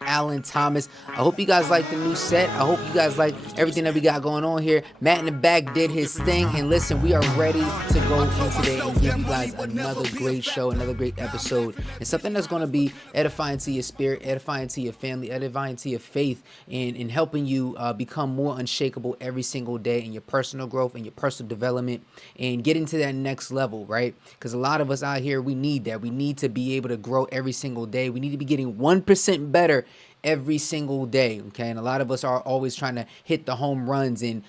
Allen Thomas. I hope you guys like the new set. I hope you guys like everything that we got going on here. Matt in the back did his thing, and listen, we are ready to go in today and give you guys another great show, another great episode, and something that's going to be edifying to your spirit, edifying to your family, edifying to your faith, and helping you become more unshakable every single day in your personal growth and your personal development and getting to that next level, right? Because a lot of us out here, we need that. We need to be able to grow every single day. We need to be getting 1% better every single day, okay? And a lot of us are always trying to hit the home runs and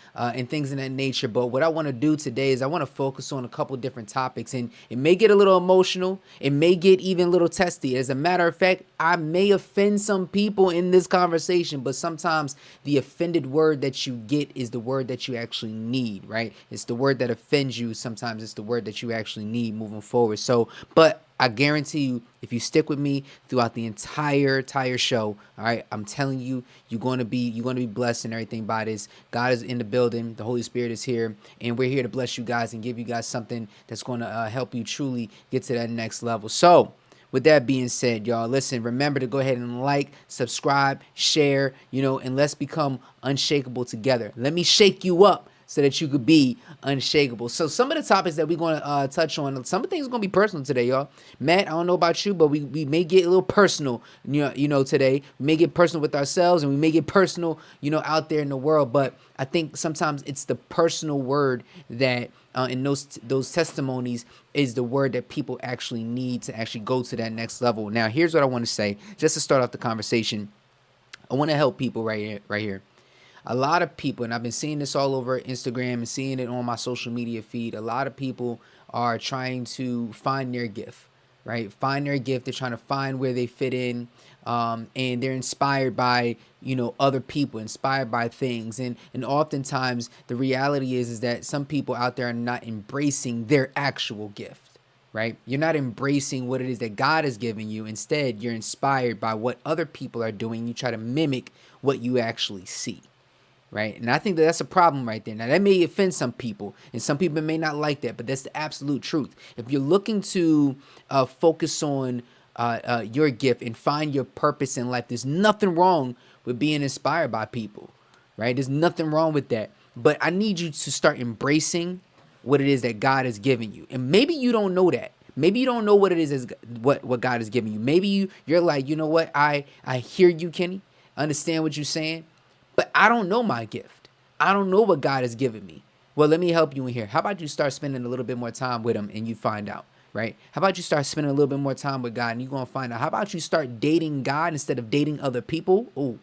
things in that nature. But what I want to do today is I want to focus on a couple different topics, and it may get a little emotional. It may get even a little testy. As a matter of fact, I may offend some people in this conversation, but sometimes the offended word that you get is the word that you actually need, right? It's the word that offends you. Sometimes it's the word that you actually need moving forward. So, but I guarantee you, if you stick with me throughout the entire show, all right, I'm telling you, you're gonna be blessed and everything by this. God is in the building, the Holy Spirit is here, and we're here to bless you guys and give you guys something that's gonna help you truly get to that next level. So, with that being said, y'all, listen, remember to go ahead and like, subscribe, share, and let's become unshakable together. Let me shake you up so that you could be unshakable. So some of the topics that we're going to touch on, some of the things are going to be personal today, y'all. Matt, I don't know about you, but we may get a little personal, today. We may get personal with ourselves, and we may get personal, out there in the world. But I think sometimes it's the personal word that in those testimonies is the word that people actually need to actually go to that next level. Now, here's what I want to say, just to start off the conversation. I want to help people right here. A lot of people, and I've been seeing this all over Instagram and seeing it on my social media feed, a lot of people are trying to find their gift, right? Find their gift. They're trying to find where they fit in, and they're inspired by, other people, inspired by things. And oftentimes the reality is that some people out there are not embracing their actual gift, right? You're not embracing what it is that God has given you. Instead, you're inspired by what other people are doing. You try to mimic what you actually see. Right. And I think that's a problem right there. Now, that may offend some people, and some people may not like that, but that's the absolute truth. If you're looking to focus on your gift and find your purpose in life, there's nothing wrong with being inspired by people. Right. There's nothing wrong with that. But I need you to start embracing what it is that God has given you. And maybe you don't know that. Maybe you don't know what it is what God has given you. Maybe you're like, you know what? I hear you, Kenny. I understand what you're saying. But I don't know my gift. I don't know what God has given me. Well, let me help you in here. How about you start spending a little bit more time with him and you find out, right? How about you start spending a little bit more time with God and you're going to find out? How about you start dating God instead of dating other people? Oh,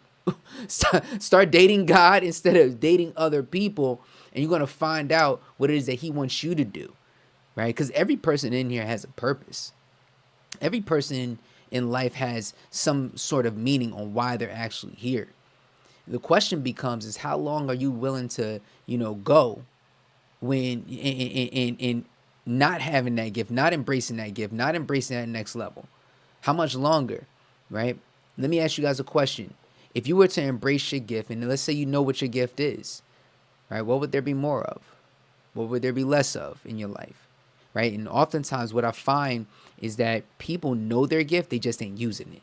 start dating God instead of dating other people, and you're going to find out what it is that he wants you to do, right? Because every person in here has a purpose. Every person in life has some sort of meaning on why they're actually here. The question becomes is how long are you willing to, go when in not having that gift, not embracing that gift, not embracing that next level? How much longer, right? Let me ask you guys a question. If you were to embrace your gift, and let's say you know what your gift is, right? What would there be more of? What would there be less of in your life, right? And oftentimes what I find is that people know their gift, they just ain't using it.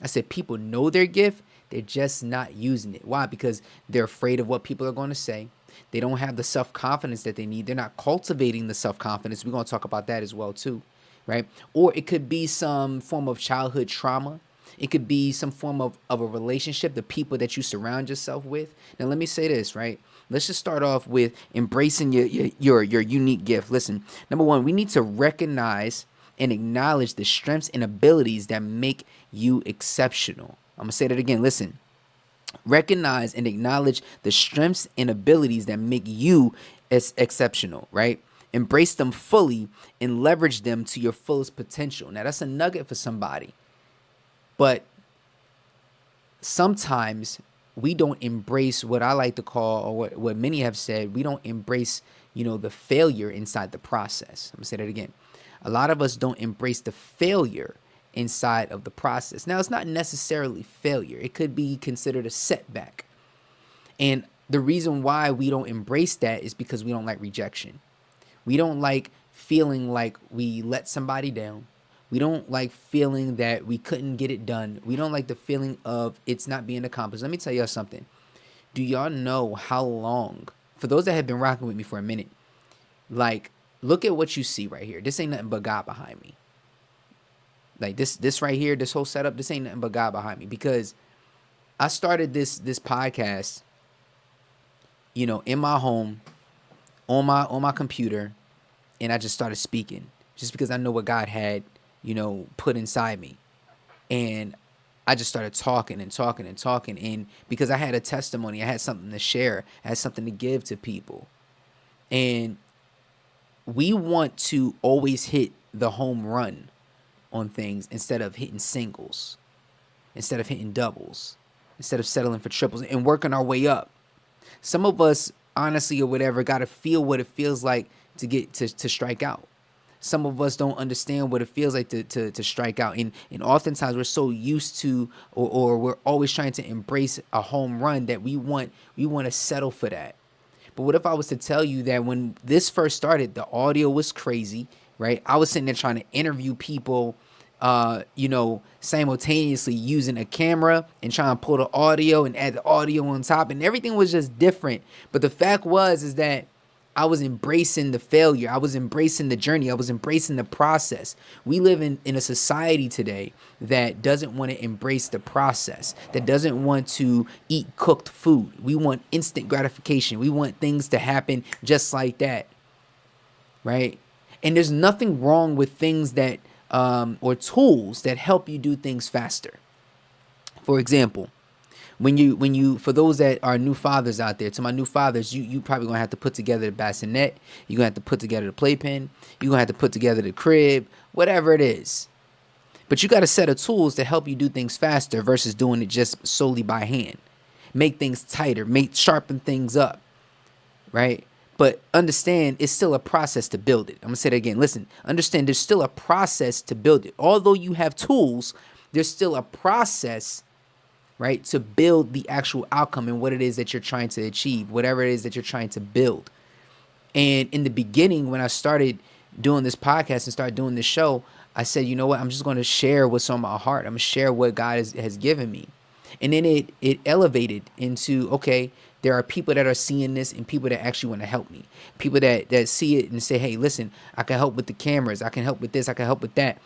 I said people know their gift, they're just not using it. Why? Because they're afraid of what people are going to say. They don't have the self-confidence that they need. They're not cultivating the self-confidence. We're going to talk about that as well too, right? Or it could be some form of childhood trauma. It could be some form of a relationship, the people that you surround yourself with. Now, let me say this, right? Let's just start off with embracing your unique gift. Listen, number one, we need to recognize and acknowledge the strengths and abilities that make you exceptional. I'm going to say that again. Listen, recognize and acknowledge the strengths and abilities that make you exceptional, right? Embrace them fully and leverage them to your fullest potential. Now, that's a nugget for somebody. But sometimes we don't embrace what I like to call, or what many have said, we don't embrace, the failure inside the process. I'm going to say that again. A lot of us don't embrace the failure inside of the process. Now, it's not necessarily failure. It could be considered a setback. And the reason why we don't embrace that is because we don't like rejection. We don't like feeling like we let somebody down. We don't like feeling that we couldn't get it done. We don't like the feeling of it's not being accomplished. Let me tell y'all something. Do y'all know how long, for those that have been rocking with me for a minute, like, look at what you see right here. This ain't nothing but God behind me. Like this right here, this whole setup, this ain't nothing but God behind me. Because I started this podcast, in my home, on my computer, and I just started speaking. Just because I know what God had, put inside me. And I just started talking and talking and talking. And because I had a testimony, I had something to share, I had something to give to people. And we want to always hit the home run on things instead of hitting singles, instead of hitting doubles, instead of settling for triples and working our way up. Some of us, honestly or whatever, got to feel what it feels like to get to strike out. Some of us don't understand what it feels like to strike out. And oftentimes we're so used to or we're always trying to embrace a home run that we want to settle for that. But what if I was to tell you that when this first started, the audio was crazy, right? I was sitting there trying to interview people, simultaneously using a camera and trying to pull the audio and add the audio on top, and everything was just different. But the fact is that I was embracing the failure. I was embracing the journey. I was embracing the process. We live in a society today that doesn't want to embrace the process, that doesn't want to eat cooked food. We want instant gratification. We want things to happen just like that, right? And there's nothing wrong with things that, or tools that help you do things faster. For example, when you for those that are new fathers out there, to my new fathers, you probably gonna have to put together the bassinet, you're gonna have to put together the playpen, you're gonna have to put together the crib, whatever it is. But you got a set of tools to help you do things faster versus doing it just solely by hand. Make things tighter, sharpen things up, right? But understand it's still a process to build it. I'm gonna say that again. Listen, understand there's still a process to build it. Although you have tools, there's still a process, right, to build the actual outcome and what it is that you're trying to achieve, whatever it is that you're trying to build. And in the beginning, when I started doing this podcast and started doing this show, I said, you know what, I'm just going to share what's on my heart. I'm going to share what God has given me. And then it elevated into, okay, there are people that are seeing this and people that actually want to help me. People that see it and say, hey, listen, I can help with the cameras. I can help with this. I can help with that.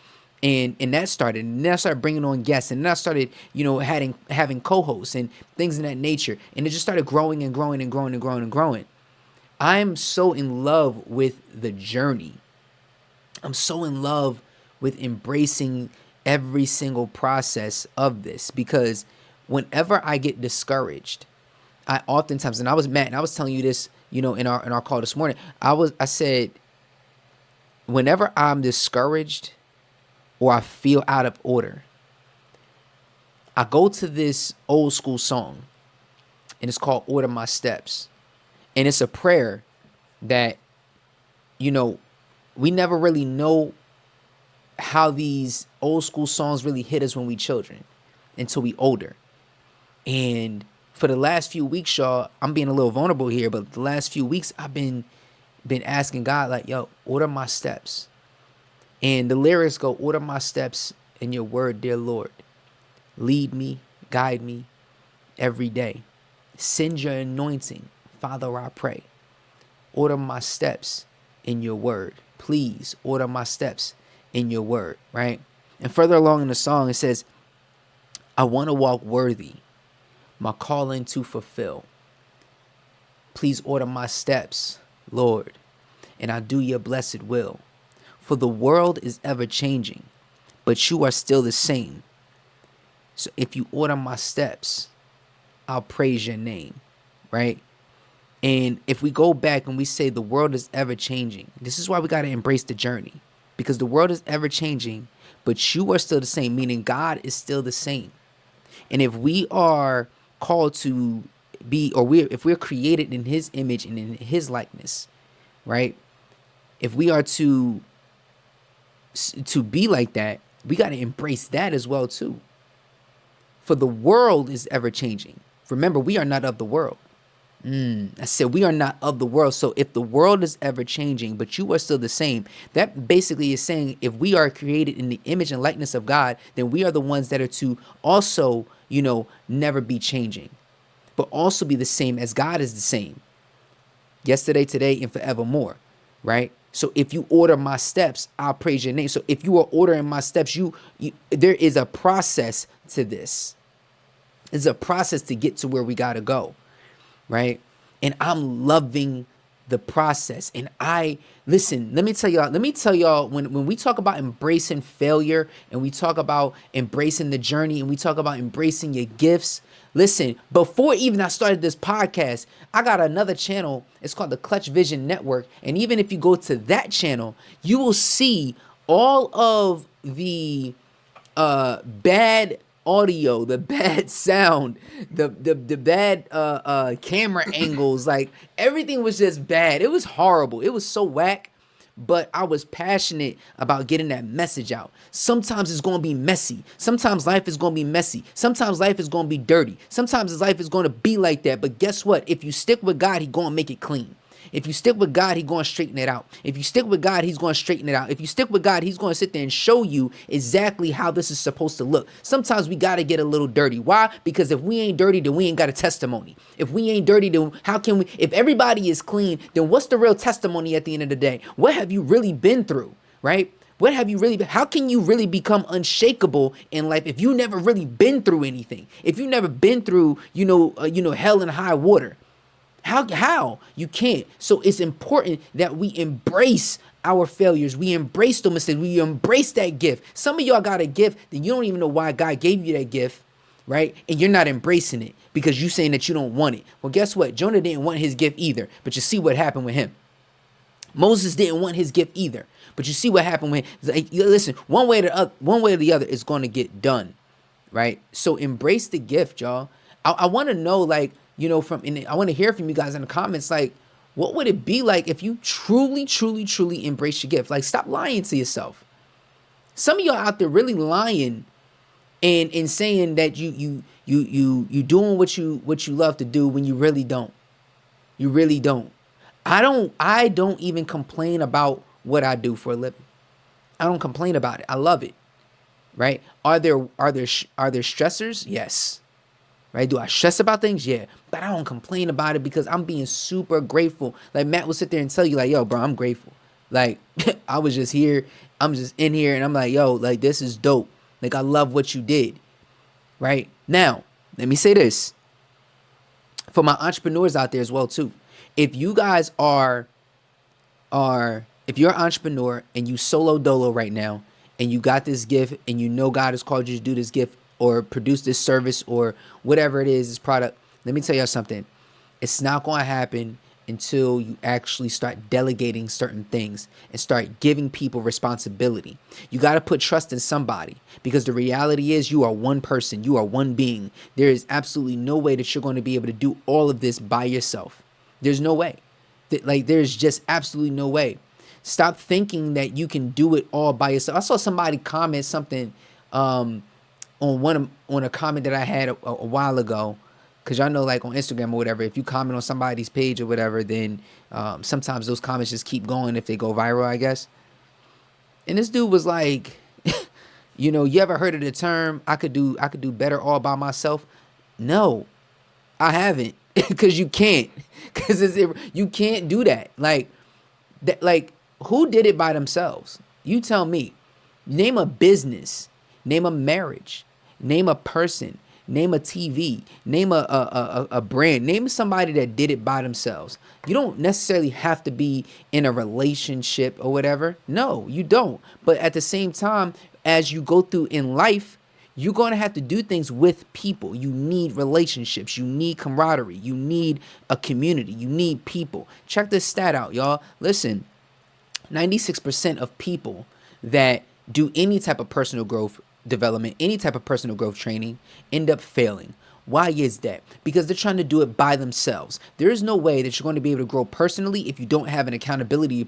And that started, and then I started bringing on guests, and then I started, having co-hosts and things of that nature, and it just started growing and growing and growing and growing and growing. I'm so in love with the journey. I'm so in love with embracing every single process of this, because whenever I get discouraged, I oftentimes, and I was Matt, and I was telling you this, in our call this morning, I said, whenever I'm discouraged or I feel out of order, I go to this old school song, and it's called Order My Steps. And it's a prayer that, we never really know how these old school songs really hit us when we children until we older. And for the last few weeks, y'all, I'm being a little vulnerable here, but the last few weeks I've been asking God, like, yo, order my steps. And the lyrics go, order my steps in your word, dear Lord. Lead me, guide me every day. Send your anointing, Father, I pray. Order my steps in your word. Please order my steps in your word, right? And further along in the song, it says, I want to walk worthy, my calling to fulfill. Please order my steps, Lord, and I'll do your blessed will. For the world is ever changing, but you are still the same. So if you order my steps, I'll praise your name, right? And if we go back and we say the world is ever changing, this is why we got to embrace the journey, because the world is ever changing, but you are still the same, meaning God is still the same. And if we are called to be, if we're created in his image and in his likeness, right? If we are to be like that, we got to embrace that as well too. For the world is ever changing. Remember, we are not of the world. I said, we are not of the world. So if the world is ever changing, but you are still the same, that basically is saying if we are created in the image and likeness of God, then we are the ones that are to also, never be changing, but also be the same as God is the same. Yesterday, today, and forevermore, right? So if you order my steps, I'll praise your name. So if you are ordering my steps, there is a process to this. There's a process to get to where we got to go, right? And I'm loving the process. And listen, let me tell y'all, when we talk about embracing failure and we talk about embracing the journey and we talk about embracing your gifts, listen, before even I started this podcast, I got another channel. It's called the Clutch Vision Network. And even if you go to that channel, you will see all of the bad audio, the bad sound, the bad camera angles. Like, everything was just bad. It was horrible. It was so whack. But I was passionate about getting that message out. Sometimes it's going to be messy. Sometimes life is going to be messy. Sometimes life is going to be dirty. Sometimes life is going to be like that. But guess what? If you stick with God, He's going to make it clean. If you stick with God, He's going to straighten it out. If you stick with God, He's going to straighten it out. If you stick with God, He's going to sit there and show you exactly how this is supposed to look. Sometimes we got to get a little dirty. Why? Because if we ain't dirty, then we ain't got a testimony. If we ain't dirty, then how can we? If everybody is clean, then what's the real testimony at the end of the day? What have you really been through, right? What have you really been? How can you really become unshakable in life if you never really been through anything? If you never been through, hell and high water? How? You can't. So it's important that we embrace our failures. We embrace the mistakes. We embrace that gift. Some of y'all got a gift that you don't even know why God gave you that gift, right? And you're not embracing it because you're saying that you don't want it. Well, guess what? Jonah didn't want his gift either, but you see what happened with him. Moses didn't want his gift either, but you see what happened with him. Like, listen, one way or the other is going to get done, right? So embrace the gift, y'all. I want to know, I want to hear from you guys in the comments, like, what would it be like if you truly, truly, truly embrace your gift? Like, stop lying to yourself. Some of y'all out there really lying and saying that you doing what you love to do when you really don't. You really don't. I don't even complain about what I do for a living. I don't complain about it. I love it. Right? Are there stressors? Yes. Right? Do I stress about things? Yeah. But I don't complain about it because I'm being super grateful. Like, Matt will sit there and tell you, like, yo, bro, I'm grateful. Like, I was just here. I'm just in here and I'm like, yo, like, this is dope. Like, I love what you did. Right? Now, let me say this for my entrepreneurs out there as well, too. If you guys if you're an entrepreneur and you solo dolo right now and you got this gift and you know God has called you to do this gift or produce this service or whatever it is, this product, let me tell you something. It's not going to happen until you actually start delegating certain things and start giving people responsibility. You got to put trust in somebody because the reality is you are one person. You are one being. There is absolutely no way that you're going to be able to do all of this by yourself. There's no way. There's just absolutely no way. Stop thinking that you can do it all by yourself. I saw somebody comment something on a comment that I had a while ago, because y'all know, like, on Instagram or whatever, if you comment on somebody's page or whatever, then sometimes those comments just keep going if they go viral, I guess. And this dude was like, you ever heard of the term I could do better all by myself? No, I haven't. Because you can't. Because you can't do that. Like, who did it by themselves? You tell me. Name a business. Name a marriage. Name a person. Name a TV. Name a brand. Name somebody that did it by themselves. You don't necessarily have to be in a relationship or whatever. No, you don't. But at the same time, as you go through in life, you're going to have to do things with people. You need relationships. You need camaraderie. You need a community. You need people. Check this stat out, y'all. Listen, 96% of people that do any type of personal growth development, any type of personal growth training, end up failing. Why is that? Because they're trying to do it by themselves. There is no way that you're going to be able to grow personally if you don't have an accountability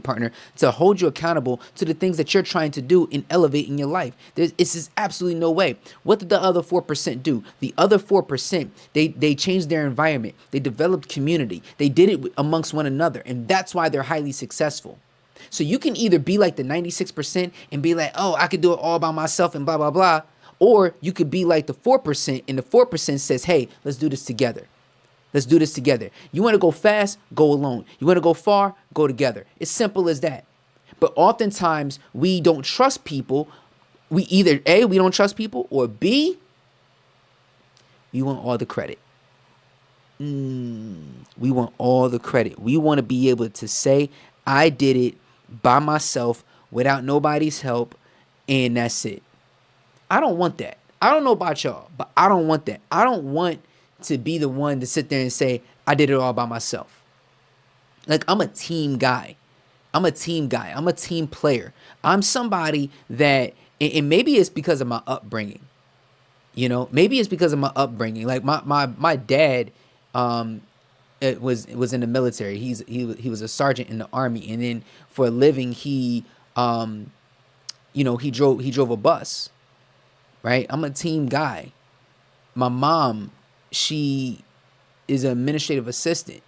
partner to hold you accountable to the things that you're trying to do and elevate in your life. There's is absolutely no way. What did the other 4% do? The other 4%, they changed their environment. They developed community. They did it amongst one another, and that's why they're highly successful. So you can either be like the 96% and be like, oh, I could do it all by myself and blah, blah, blah. Or you could be like the 4%, and the 4% says, hey, let's do this together. Let's do this together. You want to go fast? Go alone. You want to go far? Go together. It's simple as that. But oftentimes we don't trust people. We either A, we don't trust people, or B, we want all the credit. We want all the credit. We want to be able to say, I did it by myself without nobody's help, and that's it. I don't want that. I don't know about y'all, but I don't want that. I don't want to be the one to sit there and say, I did it all by myself. Like, I'm a team guy. I'm a team player. I'm somebody that, and maybe it's because of my upbringing. You know, maybe it's because of my upbringing. Like my dad, it was in the military. He was a sergeant in the Army, and then for a living he drove a bus. Right? I'm a team guy. My mom, she is an administrative assistant,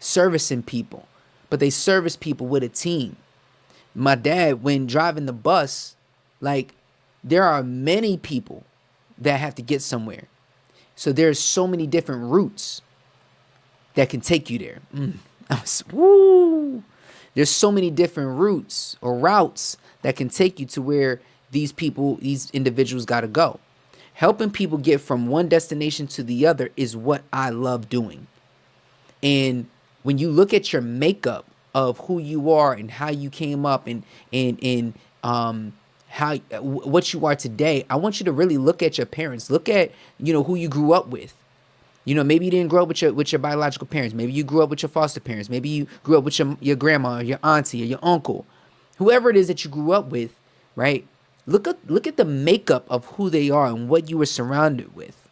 servicing people, but they service people with a team. My dad, when driving the bus, like, there are many people that have to get somewhere. So there's so many different routes that can take you there. There's so many different routes that can take you to where these individuals got to go. Helping people get from one destination to the other is what I love doing. And when you look at your makeup of who you are and how you came up and what you are today, I want you to really look at your parents. Look at, who you grew up with. Maybe you didn't grow up with your biological parents. Maybe you grew up with your foster parents. Maybe you grew up with your grandma or your auntie or your uncle. Whoever it is that you grew up with, right? Look at the makeup of who they are and what you were surrounded with.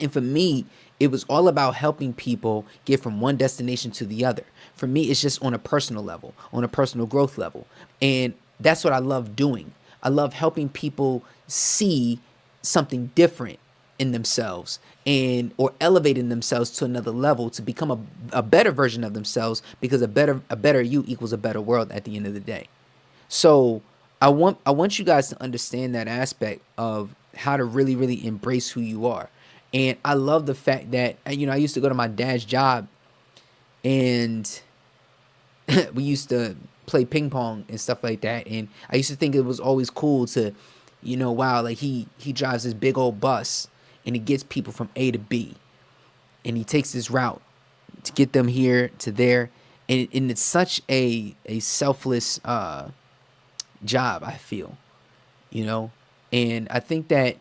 And for me, it was all about helping people get from one destination to the other. For me, it's just on a personal level, on a personal growth level. And that's what I love doing. I love helping people see something different in themselves or elevating themselves to another level to become a better version of themselves, because a better you equals a better world at the end of the day. So I want you guys to understand that aspect of how to really, really embrace who you are. And I love the fact that, I used to go to my dad's job, and we used to play ping pong and stuff like that. And I used to think it was always cool to, wow, like he drives this big old bus and he gets people from A to B, and he takes this route to get them here to there. And it's such a selfless job, I feel, and I think that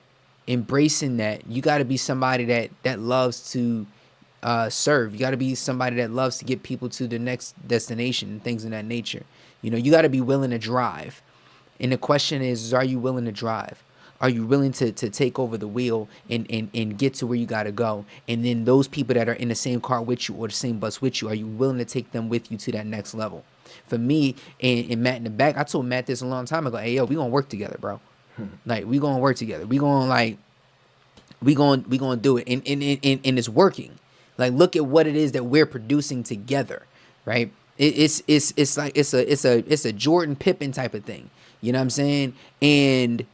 embracing that, you got to be somebody that loves to serve. You got to be somebody that loves to get people to the next destination and things of that nature. You got to be willing to drive. And the question is, are you willing to drive? Are you willing to take over the wheel and get to where you got to go? And then those people that are in the same car with you or the same bus with you, are you willing to take them with you to that next level? For me and Matt in the back, I told Matt this a long time ago. Hey, yo, we gonna work together, bro. Like, we gonna work together. We gonna do it. And it's working. Like, look at what it is that we're producing together, right? It's like it's a Jordan Pippen type of thing. You know what I'm saying? And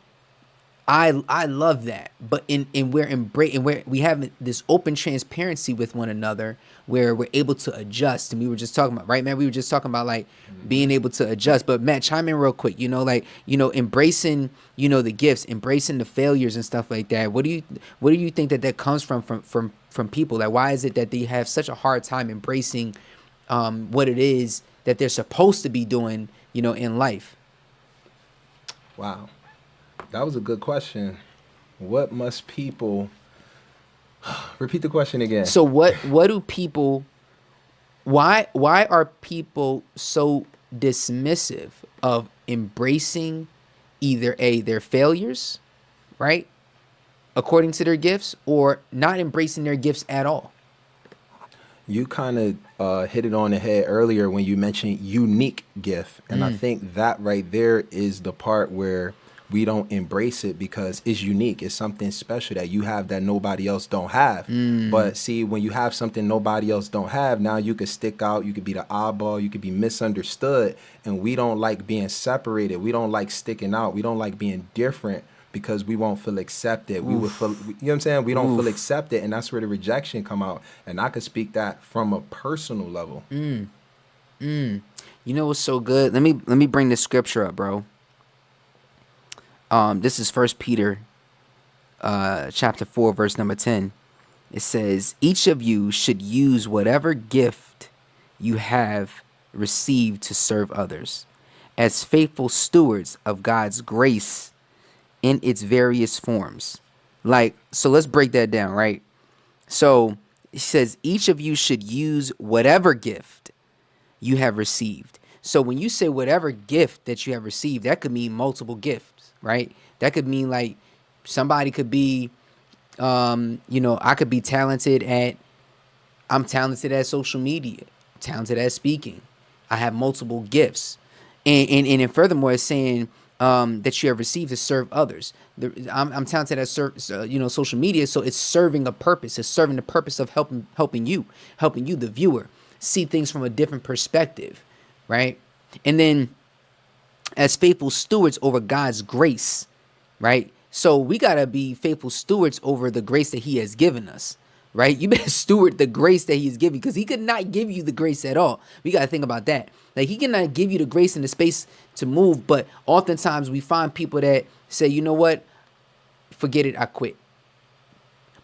I love that. But we have this open transparency with one another where we're able to adjust. And we were just talking about, right, man? We were just talking about like being able to adjust. But Matt, chime in real quick. Embracing, the gifts, embracing the failures and stuff like that. What do you think that comes from people? Like, why is it that they have such a hard time embracing what it is that they're supposed to be doing, in life? Wow. That was a good question. What must people... Repeat the question again. So what do people... Why are people so dismissive of embracing either their failures, right? according to their gifts or not embracing their gifts at all. You kind of hit it on the head earlier when you mentioned unique gift. And I think that right there is the part where we don't embrace it because it's unique. It's something special that you have that nobody else don't have. But see, when you have something nobody else don't have, now you could stick out. You could be the oddball. You could be misunderstood. And we don't like being separated. We don't like sticking out. We don't like being different because we won't feel accepted. We would feel, you know what I'm saying? We don't feel accepted. And that's where the rejection come out. And I could speak that from a personal level. You know what's so good? Let me bring the scripture up, bro. This is 1 Peter chapter 4, verse number 10. It says, each of you should use whatever gift you have received to serve others as faithful stewards of God's grace in its various forms. So let's break that down, right? So it says each of you should use whatever gift you have received. So when you say whatever gift that you have received, that could mean multiple gifts, right? That could mean like somebody could be, I could be I'm talented at social media, talented at speaking. I have multiple gifts. And furthermore, it's saying that you have received to serve others. I'm talented at social media, so it's serving a purpose. It's serving the purpose of helping you, the viewer, see things from a different perspective, right? And then as faithful stewards over God's grace, right? So we got to be faithful stewards over the grace that he has given us, right? You better steward the grace that he's giving because he could not give you the grace at all. We got to think about that. Like he cannot give you the grace and the space to move, but oftentimes we find people that say, you know what, forget it, I quit.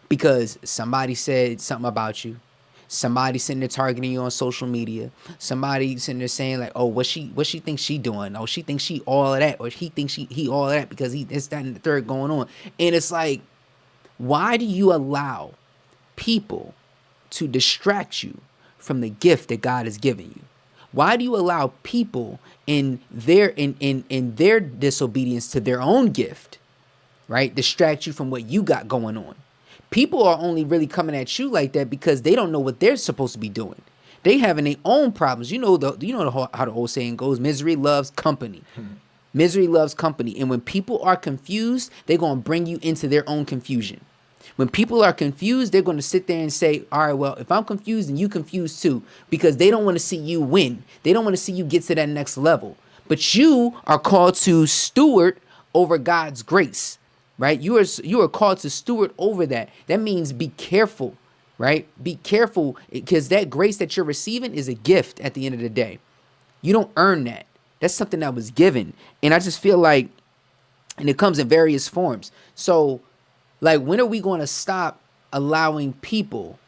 Because somebody said something about you. Somebody sitting there targeting you on social media. Somebody sitting there saying like, oh, what she thinks she doing? Oh, she thinks she all of that, or he thinks he all of that because he this, that, and the third going on. And it's like, why do you allow people to distract you from the gift that God has given you? Why do you allow people in their disobedience to their own gift, right, distract you from what you got going on? People are only really coming at you like that because they don't know what they're supposed to be doing. They having their own problems. How the old saying goes, misery loves company. Misery loves company. And when people are confused, they're going to bring you into their own confusion. When people are confused, they're going to sit there and say, all right, well, if I'm confused, then you confused too, because they don't want to see you win. They don't want to see you get to that next level. But you are called to steward over God's grace, right? You are called to steward over that. That means be careful, right? Be careful because that grace that you're receiving is a gift at the end of the day. You don't earn that. That's something that was given. And I just feel like, and it comes in various forms. So, like, when are we going to stop allowing people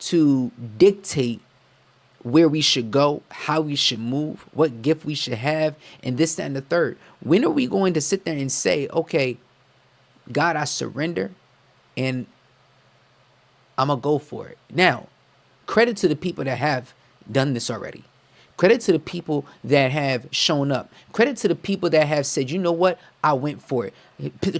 to dictate where we should go, how we should move, what gift we should have, and this, that, and the third? When are we going to sit there and say, okay, God, I surrender, and I'm going to go for it? Now, credit to the people that have done this already. Credit to the people that have shown up. Credit to the people that have said, you know what, I went for it.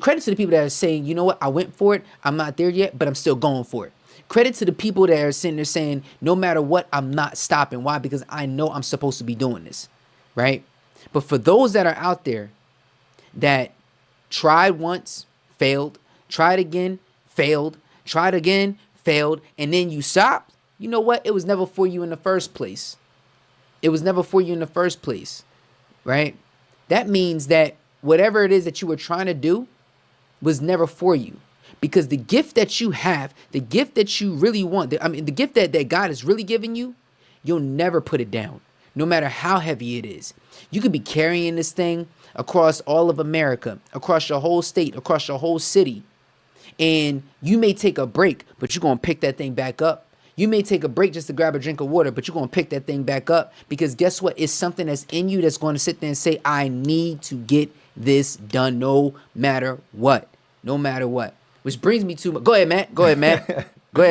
Credit to the people that are saying, you know what, I went for it. I'm not there yet, but I'm still going for it. Credit to the people that are sitting there saying, no matter what, I'm not stopping. Why? Because I know I'm supposed to be doing this, right? But for those that are out there that tried once, failed, tried again, failed, tried again, failed, and then you stopped, you know what? It was never for you in the first place. It was never for you in the first place, right? That means that whatever it is that you were trying to do was never for you. Because the gift that you have, the gift that you really want, the gift that God has really given you, you'll never put it down, no matter how heavy it is. You could be carrying this thing across all of America, across your whole state, across your whole city. And you may take a break, but you're going to pick that thing back up. You may take a break just to grab a drink of water, but you're going to pick that thing back up because guess what? It's something that's in you that's going to sit there and say, I need to get this done no matter what. No matter what. Which brings me to... Go ahead, Matt. Go ahead,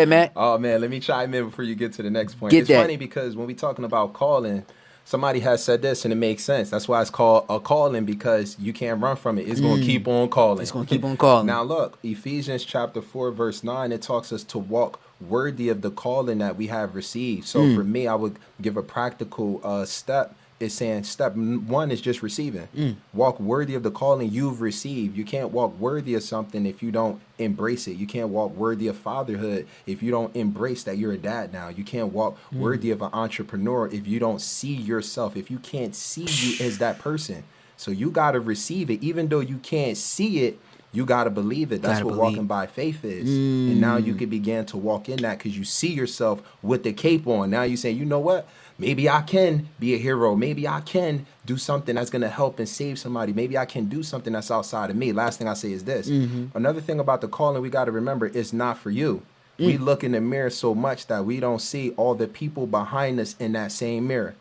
Matt. Oh, man, let me chime in before you get to the next point. It's funny because when we're talking about calling, somebody has said this and it makes sense. That's why it's called a calling, because you can't run from it. It's going to keep on calling. It's going to keep on calling. Now look, Ephesians chapter 4 verse 9, it talks us to walk worthy of the calling that we have received. So for me, I would give a practical step. It's saying step one is just receiving. Walk worthy of the calling you've received. You can't walk worthy of something if you don't embrace it. You can't walk worthy of fatherhood if you don't embrace that you're a dad now. You can't walk worthy of an entrepreneur if you don't see yourself, if you can't see you as that person. So you got to receive it. Even though you can't see it, you got to believe it. That's what walking by faith is. And now you can begin to walk in that because you see yourself with the cape on. Now you say, you know what? Maybe I can be a hero. Maybe I can do something that's going to help and save somebody. Maybe I can do something that's outside of me. Last thing I say is this. Another thing about the calling we got to remember, it's not for you. We look in the mirror so much that we don't see all the people behind us in that same mirror.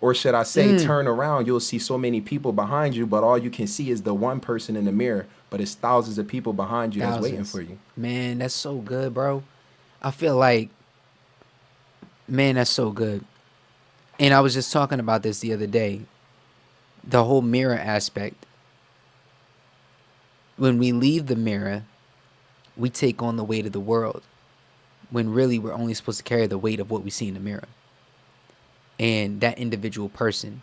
Or should I say, turn around, you'll see so many people behind you, but all you can see is the one person in the mirror. But it's thousands of people behind you that's waiting for you. Man, that's so good, bro. I feel like, man, that's so good. And I was just talking about this the other day. The whole mirror aspect. When we leave the mirror, we take on the weight of the world. When really we're only supposed to carry the weight of what we see in the mirror. And that individual person,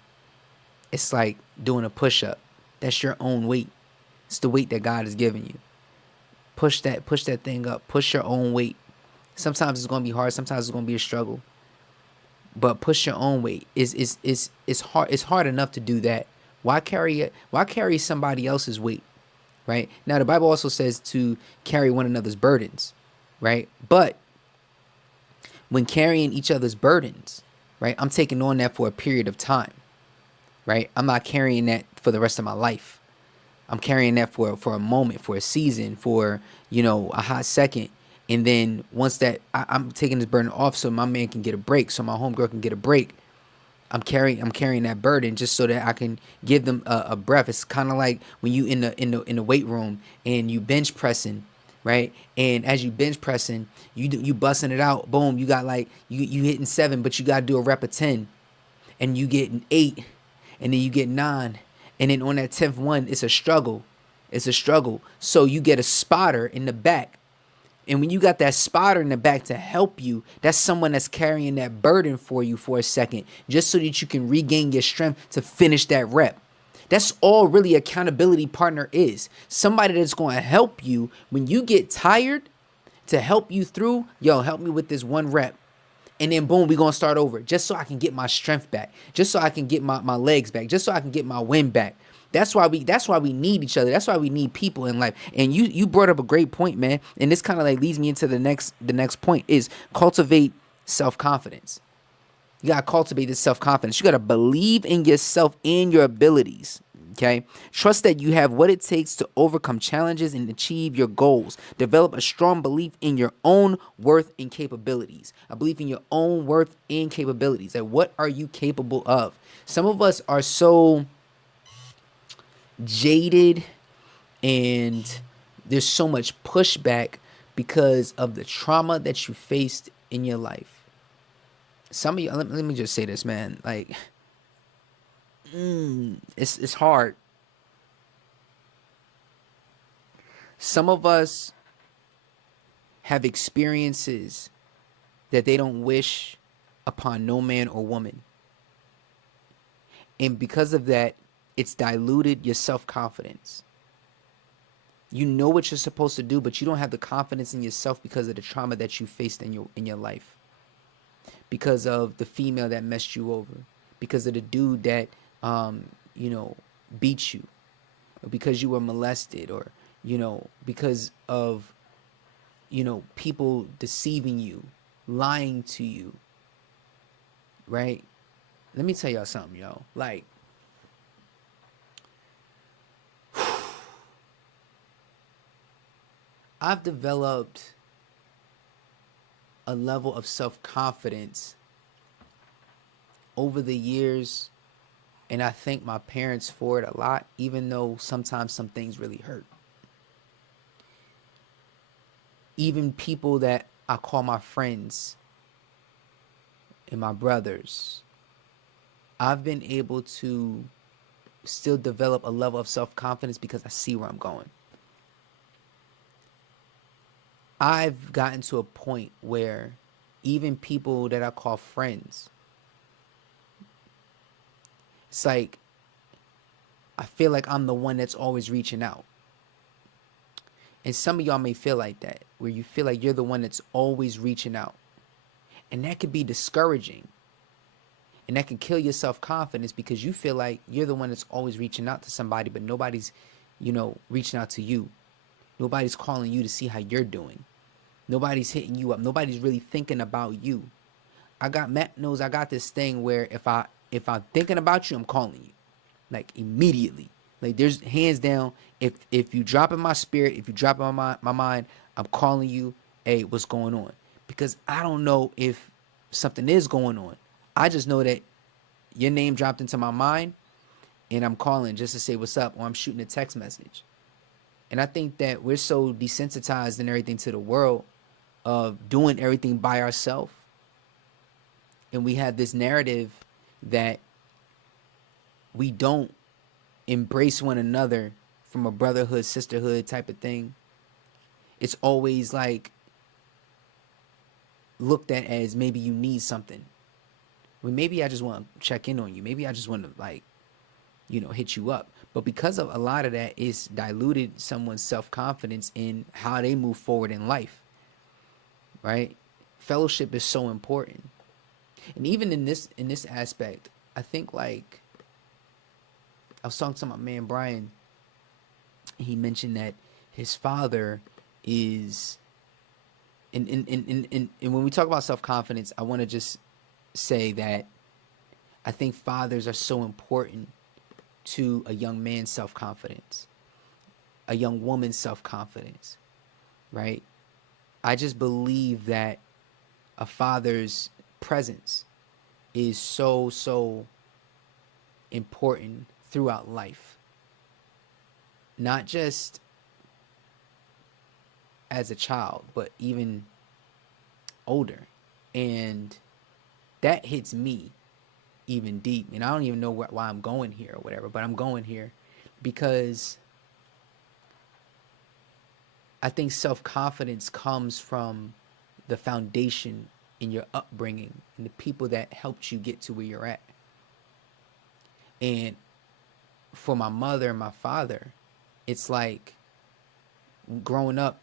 it's like doing a push-up. That's your own weight. It's the weight that God has given you. Push that thing up. Push your own weight. Sometimes it's going to be hard. Sometimes it's going to be a struggle. But push your own weight. It's hard. It's hard enough to do that. Why carry somebody else's weight, right? Now the Bible also says to carry one another's burdens, right? But when carrying each other's burdens, right, I'm taking on that for a period of time, right? I'm not carrying that for the rest of my life. I'm carrying that for a moment, for a season, for, a hot second. And then once that I'm taking this burden off so my man can get a break, so my homegirl can get a break, I'm carrying that burden just so that I can give them a breath. It's kind of like when you in the weight room and you bench pressing, right? And as you bench pressing, you busting it out. Boom, you got like you hitting 7, but you got to do a rep of 10, and you get an 8, and then you get 9, and then on that 10th one, it's a struggle. It's a struggle. So you get a spotter in the back. And when you got that spotter in the back to help you, that's someone that's carrying that burden for you for a second, just so that you can regain your strength to finish that rep. That's all really accountability partner is. Somebody that's going to help you when you get tired, to help you through, help me with this one rep. And then boom, we're going to start over just so I can get my strength back, just so I can get my legs back, just so I can get my wind back. That's why we need each other. That's why we need people in life. And you brought up a great point, man. And this kind of like leads me into the next point is cultivate self-confidence. You got to cultivate this self-confidence. You got to believe in yourself and your abilities. Okay. Trust that you have what it takes to overcome challenges and achieve your goals. Develop a strong belief in your own worth and capabilities. A belief in your own worth and capabilities. Like, what are you capable of? Some of us are so jaded and there's so much pushback because of the trauma that you faced in your life. Some of you, let me just say this, man, like it's hard. Some of us have experiences that they don't wish upon no man or woman. And because of that, it's diluted your self-confidence. You know what you're supposed to do, but you don't have the confidence in yourself because of the trauma that you faced in your life. Because of the female that messed you over. Because of the dude that, beat you. Or because you were molested. Or, because of, people deceiving you. Lying to you. Right? Let me tell y'all something, yo. Like, I've developed a level of self-confidence over the years, and I thank my parents for it a lot, even though sometimes some things really hurt. Even people that I call my friends and my brothers, I've been able to still develop a level of self-confidence because I see where I'm going. I've gotten to a point where even people that I call friends, it's like I feel like I'm the one that's always reaching out. And some of y'all may feel like that, where you feel like you're the one that's always reaching out. And that could be discouraging. And that can kill your self-confidence because you feel like you're the one that's always reaching out to somebody, but nobody's, reaching out to you. Nobody's calling you to see how you're doing. Nobody's hitting you up. Nobody's really thinking about you. Matt knows I got this thing where if I'm thinking about you, I'm calling you. Like immediately. Like there's hands down, if you drop in my spirit, if you drop in my mind, I'm calling you, hey, what's going on? Because I don't know if something is going on. I just know that your name dropped into my mind and I'm calling just to say what's up, or I'm shooting a text message. And I think that we're so desensitized and everything to the world of doing everything by ourselves. And we have this narrative that we don't embrace one another from a brotherhood, sisterhood type of thing. It's always like looked at as maybe you need something. Well, maybe I just want to check in on you. Maybe I just want to hit you up. But because of a lot of that, it's diluted someone's self-confidence in how they move forward in life, right? Fellowship is so important. And even in this aspect, I think like I was talking to my man Brian. He mentioned that his father is, and when we talk about self-confidence, I want to just say that I think fathers are so important to a young man's self-confidence, a young woman's self-confidence, right? I just believe that a father's presence is so important throughout life. Not just as a child, but even older. And that hits me even deep. And I don't even know why I'm going here or whatever, but I'm going here because I think self-confidence comes from the foundation in your upbringing and the people that helped you get to where you're at. And for my mother and my father, it's like growing up,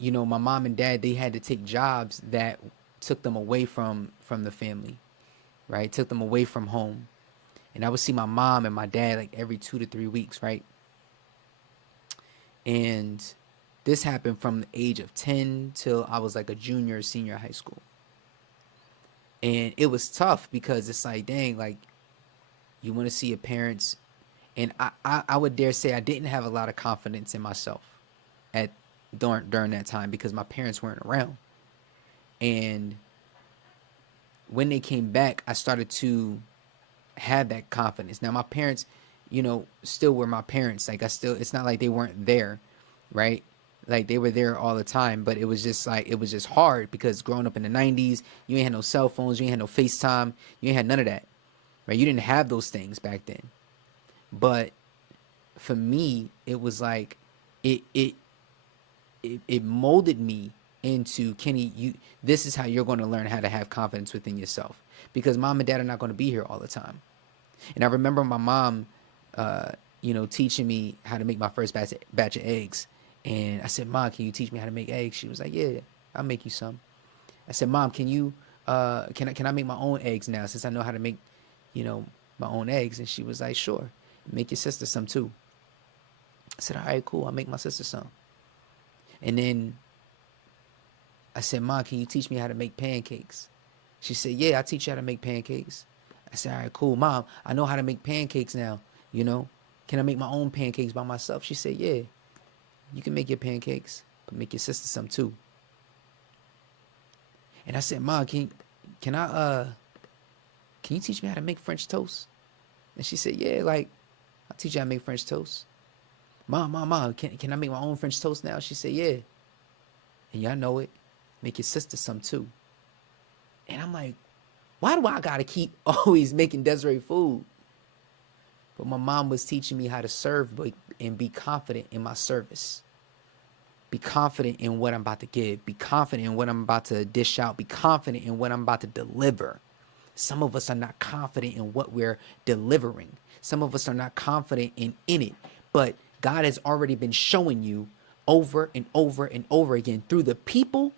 my mom and dad, they had to take jobs that took them away from the family, right? Took them away from home. And I would see my mom and my dad like every 2 to 3 weeks, right? And this happened from the age of 10 till I was like a junior or senior high school. And it was tough because it's like, dang, like you want to see your parents. And I would dare say I didn't have a lot of confidence in myself during that time because my parents weren't around. And when they came back, I started to have that confidence. Now my parents, still were my parents. Like it's not like they weren't there, right? Like they were there all the time, but it was just hard because growing up in the 90s, you ain't had no cell phones, you ain't had no FaceTime, you ain't had none of that, right? You didn't have those things back then. But for me, it was like it molded me into, Kenny, this is how you're going to learn how to have confidence within yourself, because mom and dad are not going to be here all the time. And I remember my mom, teaching me how to make my first batch of eggs. And I said, Mom, can you teach me how to make eggs? She was like, yeah, I'll make you some. I said, Mom, can I make my own eggs now since I know how to make, my own eggs? And she was like, sure. Make your sister some too. I said, all right, cool. I'll make my sister some. And then I said, Mom, can you teach me how to make pancakes? She said, yeah, I'll teach you how to make pancakes. I said, all right, cool. Mom, I know how to make pancakes now, Can I make my own pancakes by myself? She said, yeah, you can make your pancakes, but make your sister some too. And I said, Mom, can you teach me how to make French toast? And she said, yeah, like, I'll teach you how to make French toast. Mom, can I make my own French toast now? She said, yeah. And y'all know it. Make your sister some too. And I'm like, Why do I gotta keep always making Desiree food? But my mom was teaching me how to serve and be confident in my service. Be confident in what I'm about to give. Be confident in what I'm about to dish out. Be confident in what I'm about to deliver. Some of us are not confident in what we're delivering. Some of us are not confident in it. But God has already been showing you over and over and over again through the people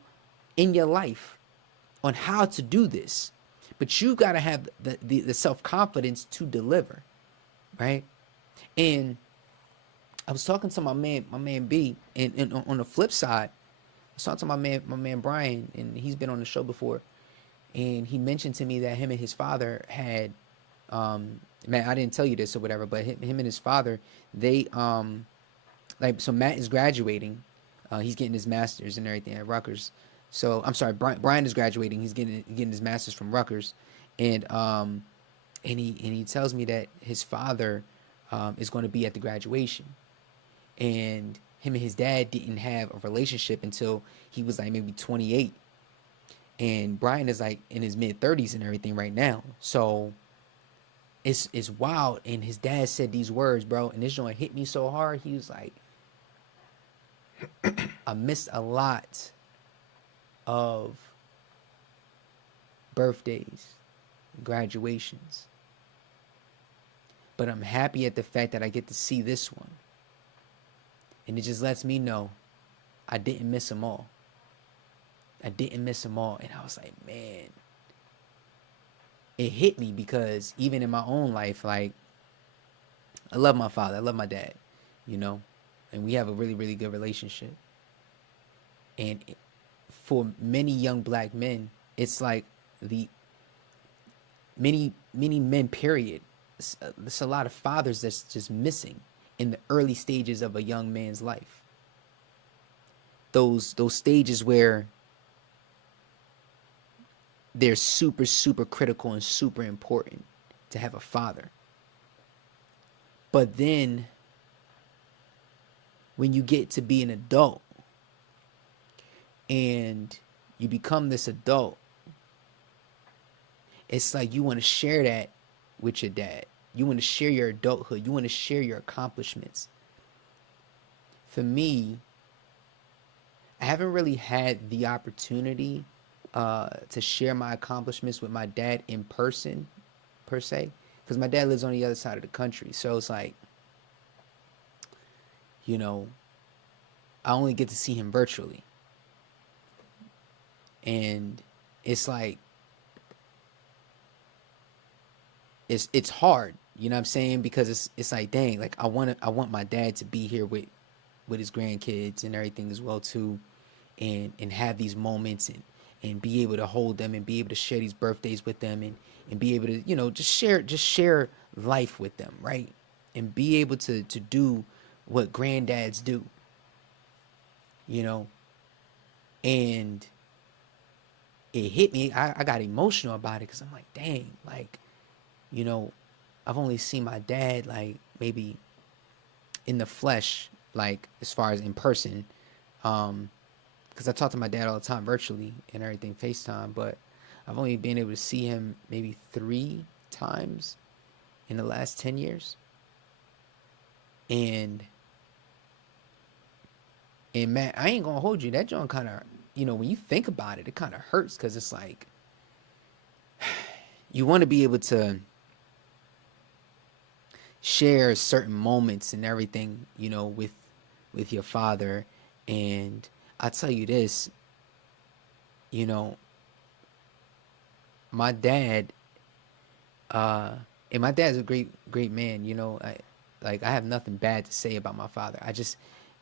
in your life on how to do this. But you got to have the self-confidence to deliver, right? And I was talking to my man B, and on the flip side, I was talking to my man Brian, and he's been on the show before, and he mentioned to me that him and his father had, man, I didn't tell you this or whatever, but him and his father, they like, so Matt is graduating, he's getting his master's and everything at Rutgers. So I'm sorry, Brian is graduating, he's getting his master's from Rutgers, and he tells me that his father is going to be at the graduation. And him and his dad didn't have a relationship until he was like maybe 28. And Brian is like in his mid 30s and everything right now. So it's wild. And his dad said these words, bro, and this joint hit me so hard. He was like, I missed a lot of birthdays, graduations, but I'm happy at the fact that I get to see this one. And it just lets me know I didn't miss them all. I didn't miss them all. And I was like, man, it hit me because even in my own life, like, I love my father. I love my dad, you know, and we have a really, really good relationship. And for many young black men, it's like the many men, period. There's a lot of fathers that's just missing in the early stages of a young man's life. Those stages where they're super, super critical and super important to have a father. But then when you get to be an adult and you become this adult, it's like you want to share that with your dad. You want to share your adulthood. You want to share your accomplishments. For me, I haven't really had the opportunity to share my accomplishments with my dad in person, per se, because my dad lives on the other side of the country. So it's like, you know, I only get to see him virtually. And it's like, it's hard, you know what I'm saying? Because it's like, dang, like I want my dad to be here with his grandkids and everything as well too, and have these moments and be able to hold them and be able to share these birthdays with them and be able to, you know, just share life with them, right? And be able to do what granddads do, you know? And it hit me. I got emotional about it because I'm like, dang, like, you know, I've only seen my dad like maybe in the flesh, like as far as in person, because I talk to my dad all the time virtually and everything, FaceTime, but I've only been able to see him maybe 3 times in the last 10 years. And man, I ain't gonna hold you. That joint kind of, you know, when you think about it, it kind of hurts because it's like you want to be able to share certain moments and everything, you know, with your father. And I'll tell you this, you know, my dad, and my dad's a great man, you know. I have nothing bad to say about my father.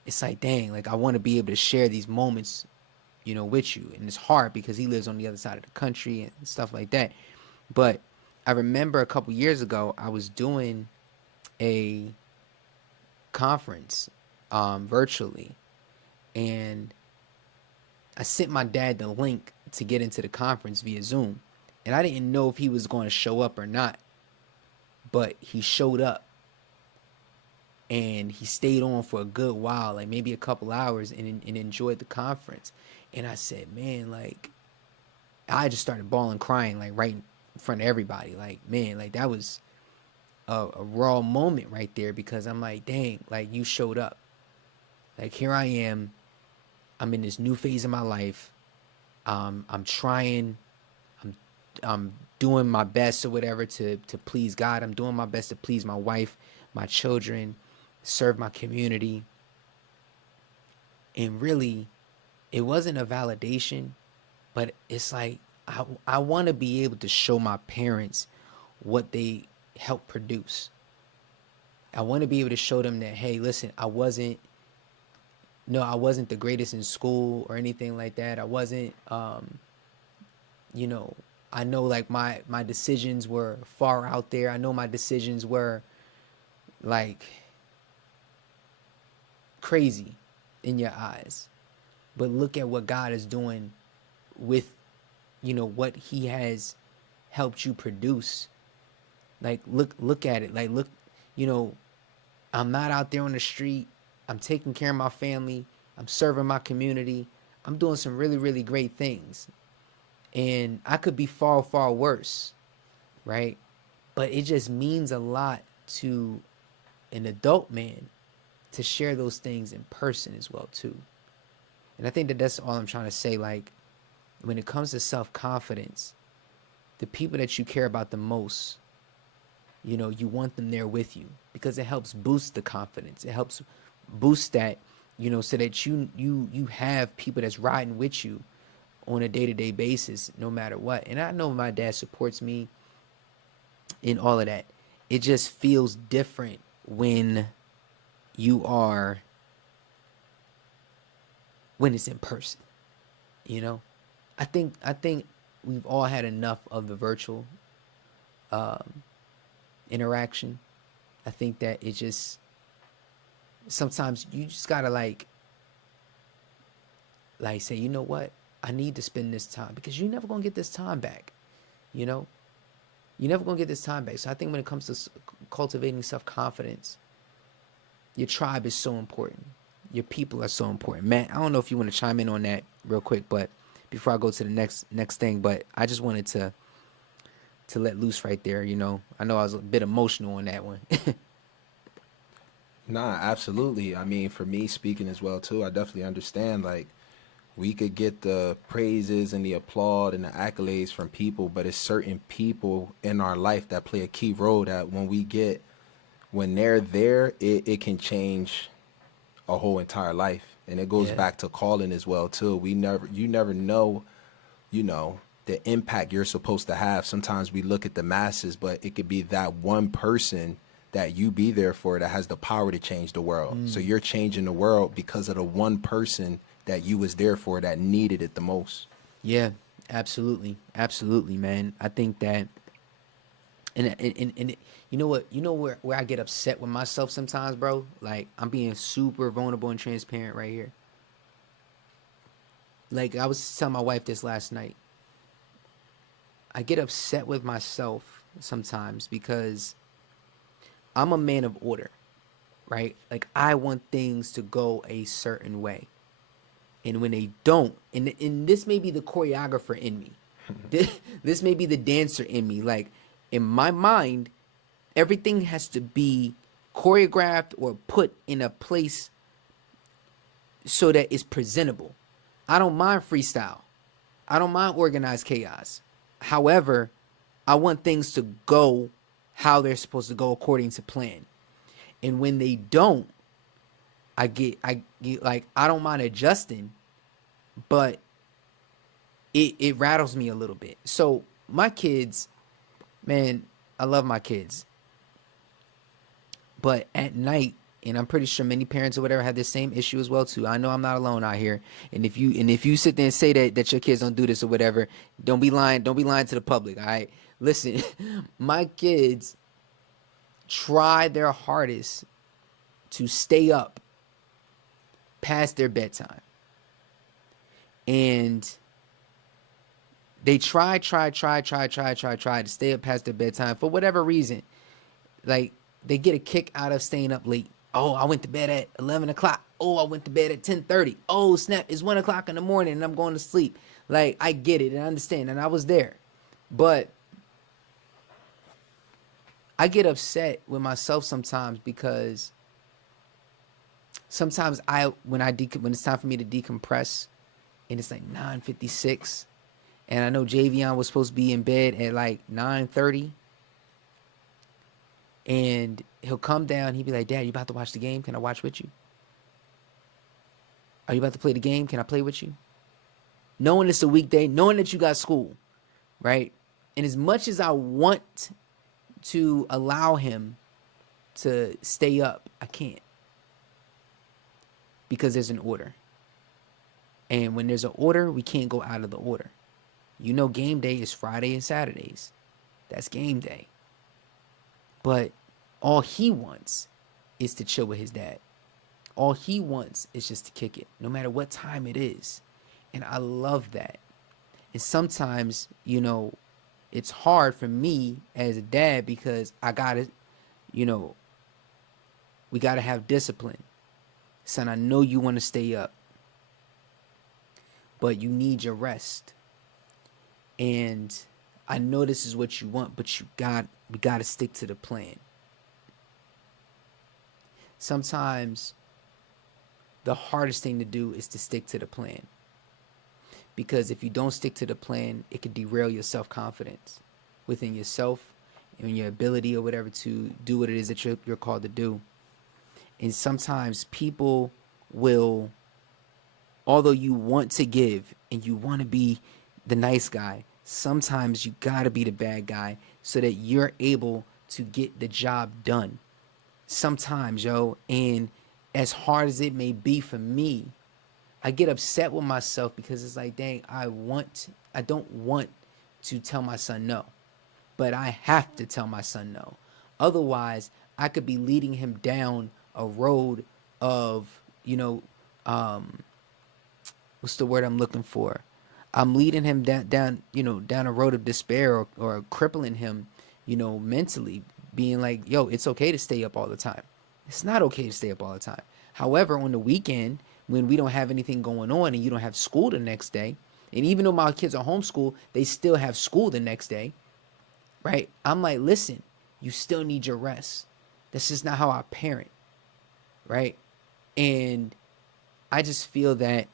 It's like, dang, like I want to be able to share these moments, you know, with you. And it's hard because he lives on the other side of the country and stuff like that. But I remember a couple years ago, I was doing a conference virtually, and I sent my dad the link to get into the conference via Zoom, and I didn't know if he was going to show up or not, but he showed up, and he stayed on for a good while, like maybe a couple hours, and enjoyed the conference. And I said, man, like, I just started bawling, crying, like in front of everybody. Like, man, like that was a raw moment right there, because I'm like, dang, like you showed up. Like, here I am. I'm in this new phase of my life. I'm trying. I'm doing my best or whatever to please God. I'm doing my best to please my wife, my children, serve my community. And really, it wasn't a validation, but it's like I want to be able to show my parents what they helped produce. I want to be able to show them that, hey, listen, I wasn't the greatest in school or anything like that. I wasn't, you know, I know like my decisions were far out there. I know my decisions were like crazy in your eyes. But look at what God is doing with, what he has helped you produce. Like, look at it. Like, look, I'm not out there on the street. I'm taking care of my family. I'm serving my community. I'm doing some really, really great things. And I could be far, far worse, right? But it just means a lot to an adult man to share those things in person as well, too. And I think that that's all I'm trying to say. Like, when it comes to self-confidence, the people that you care about the most, you want them there with you, because it helps boost the confidence. It helps boost that, so that you have people that's riding with you on a day-to-day basis, no matter what. And I know my dad supports me in all of that. It just feels different when it's in person, I think we've all had enough of the virtual interaction. I think that it just, sometimes you just gotta like say, you know what? I need to spend this time, because you're never gonna get this time back. You're never gonna get this time back. So I think when it comes to cultivating self-confidence, your tribe is so important. Your people are so important. Matt, I don't know if you want to chime in on that real quick, but before I go to the next thing, but I just wanted to let loose right there. I know I was a bit emotional on that one. Nah, absolutely. I mean, for me speaking as well too, I definitely understand. Like, we could get the praises and the applaud and the accolades from people, but it's certain people in our life that play a key role that when they're there, it can change a whole entire life. And it goes back to calling as well too. You never know, the impact you're supposed to have. Sometimes we look at the masses, but it could be that one person that you be there for that has the power to change the world. So you're changing the world because of the one person that you was there for that needed it the most. Yeah, absolutely. Absolutely, man. I think that, and you know what, where I get upset with myself sometimes, bro? Like, I'm being super vulnerable and transparent right here. Like, I was telling my wife this last night. I get upset with myself sometimes because I'm a man of order, right? Like, I want things to go a certain way. And when they don't, and this may be the choreographer in me, this may be the dancer in me. Like, in my mind, everything has to be choreographed or put in a place so that it's presentable. I don't mind freestyle. I don't mind organized chaos. However, I want things to go how they're supposed to go according to plan. And when they don't, I get like, I don't mind adjusting, but it rattles me a little bit. So my kids, man, I love my kids. But at night, and I'm pretty sure many parents or whatever have this same issue as well too. I know I'm not alone out here. And if you sit there and say that your kids don't do this or whatever, don't be lying to the public, all right? Listen, my kids try their hardest to stay up past their bedtime. And they try to stay up past their bedtime for whatever reason. Like, they get a kick out of staying up late. Oh, I went to bed at 11 o'clock. Oh, I went to bed at 10:30. Oh, snap, it's 1 o'clock in the morning and I'm going to sleep. Like, I get it and I understand, and I was there. But I get upset with myself sometimes because sometimes when it's time for me to decompress and it's like 9:56 and I know Javion was supposed to be in bed at like 9:30 and he'll come down, he'd be like, "Dad, you about to watch the game? Can I watch with you? Are you about to play the game? Can I play with you?" Knowing it's a weekday, knowing that you got school, right? And as much as I want to allow him to stay up, I can't, because there's an order. And when there's an order, we can't go out of the order. You know, game day is Friday and Saturdays. That's game day. But all he wants is to chill with his dad. All he wants is just to kick it, no matter what time it is. And I love that. And sometimes, you know, it's hard for me as a dad because I gotta, you know, we gotta have discipline. Son, I know you want to stay up, but you need your rest. And I know this is what you want, but we gotta stick to the plan. Sometimes the hardest thing to do is to stick to the plan. Because if you don't stick to the plan, it could derail your self-confidence within yourself and your ability or whatever to do what it is that you're called to do. And sometimes people will, although you want to give and you want to be the nice guy, sometimes you got to be the bad guy so that you're able to get the job done. Sometimes, and as hard as it may be for me, I get upset with myself because it's like, dang, I don't want to tell my son no, but I have to tell my son no. Otherwise, I could be leading him down a road of, what's the word I'm looking for? I'm leading him down a road of despair or crippling him, mentally, being like, yo, it's okay to stay up all the time. It's not okay to stay up all the time. However, on the weekend, when we don't have anything going on and you don't have school the next day, and even though my kids are homeschooled, they still have school the next day, right? I'm like, listen, you still need your rest. That's just not how I parent, right? And I just feel that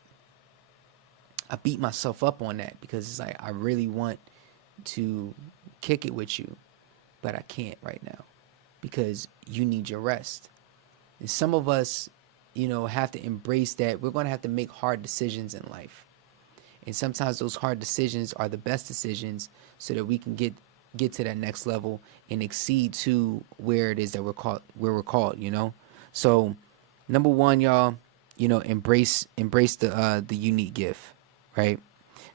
I beat myself up on that because it's like, I really want to kick it with you, but I can't right now because you need your rest. And some of us, have to embrace that we're going to have to make hard decisions in life. And sometimes those hard decisions are the best decisions so that we can get to that next level and exceed to where it is that we're called. So number one, y'all, embrace the unique gift, right?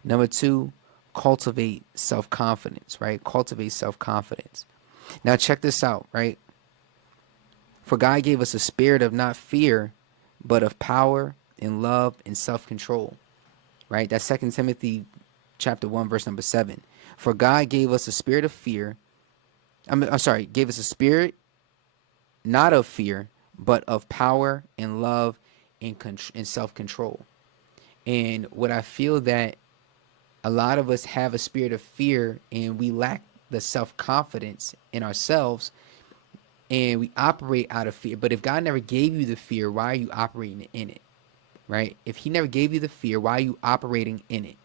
Number two, cultivate self-confidence, right? Cultivate self-confidence. Now check this out, right? For God gave us a spirit of not fear, but of power and love and self-control, right? That's 2 Timothy chapter 1, verse number 7. For God gave us a spirit of fear. Gave us a spirit not of fear, but of power and love and self-control. And what I feel that a lot of us have a spirit of fear and we lack the self-confidence in ourselves and we operate out of fear. But if God never gave you the fear, why are you operating in it, right? If he never gave you the fear, why are you operating in it?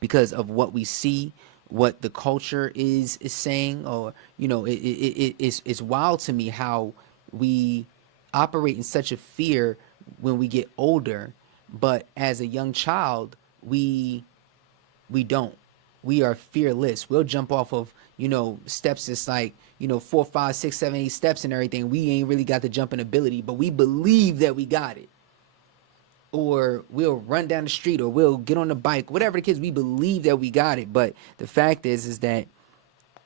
Because of what we see, what the culture is saying, or, it's wild to me how we operate in such a fear when we get older. But as a young child, we don't. We are fearless. We'll jump off of, steps that's like, 4, 5, 6, 7, 8 steps and everything. We ain't really got the jumping ability, but we believe that we got it. Or we'll run down the street or we'll get on the bike, whatever the case, we believe that we got it. But the fact is that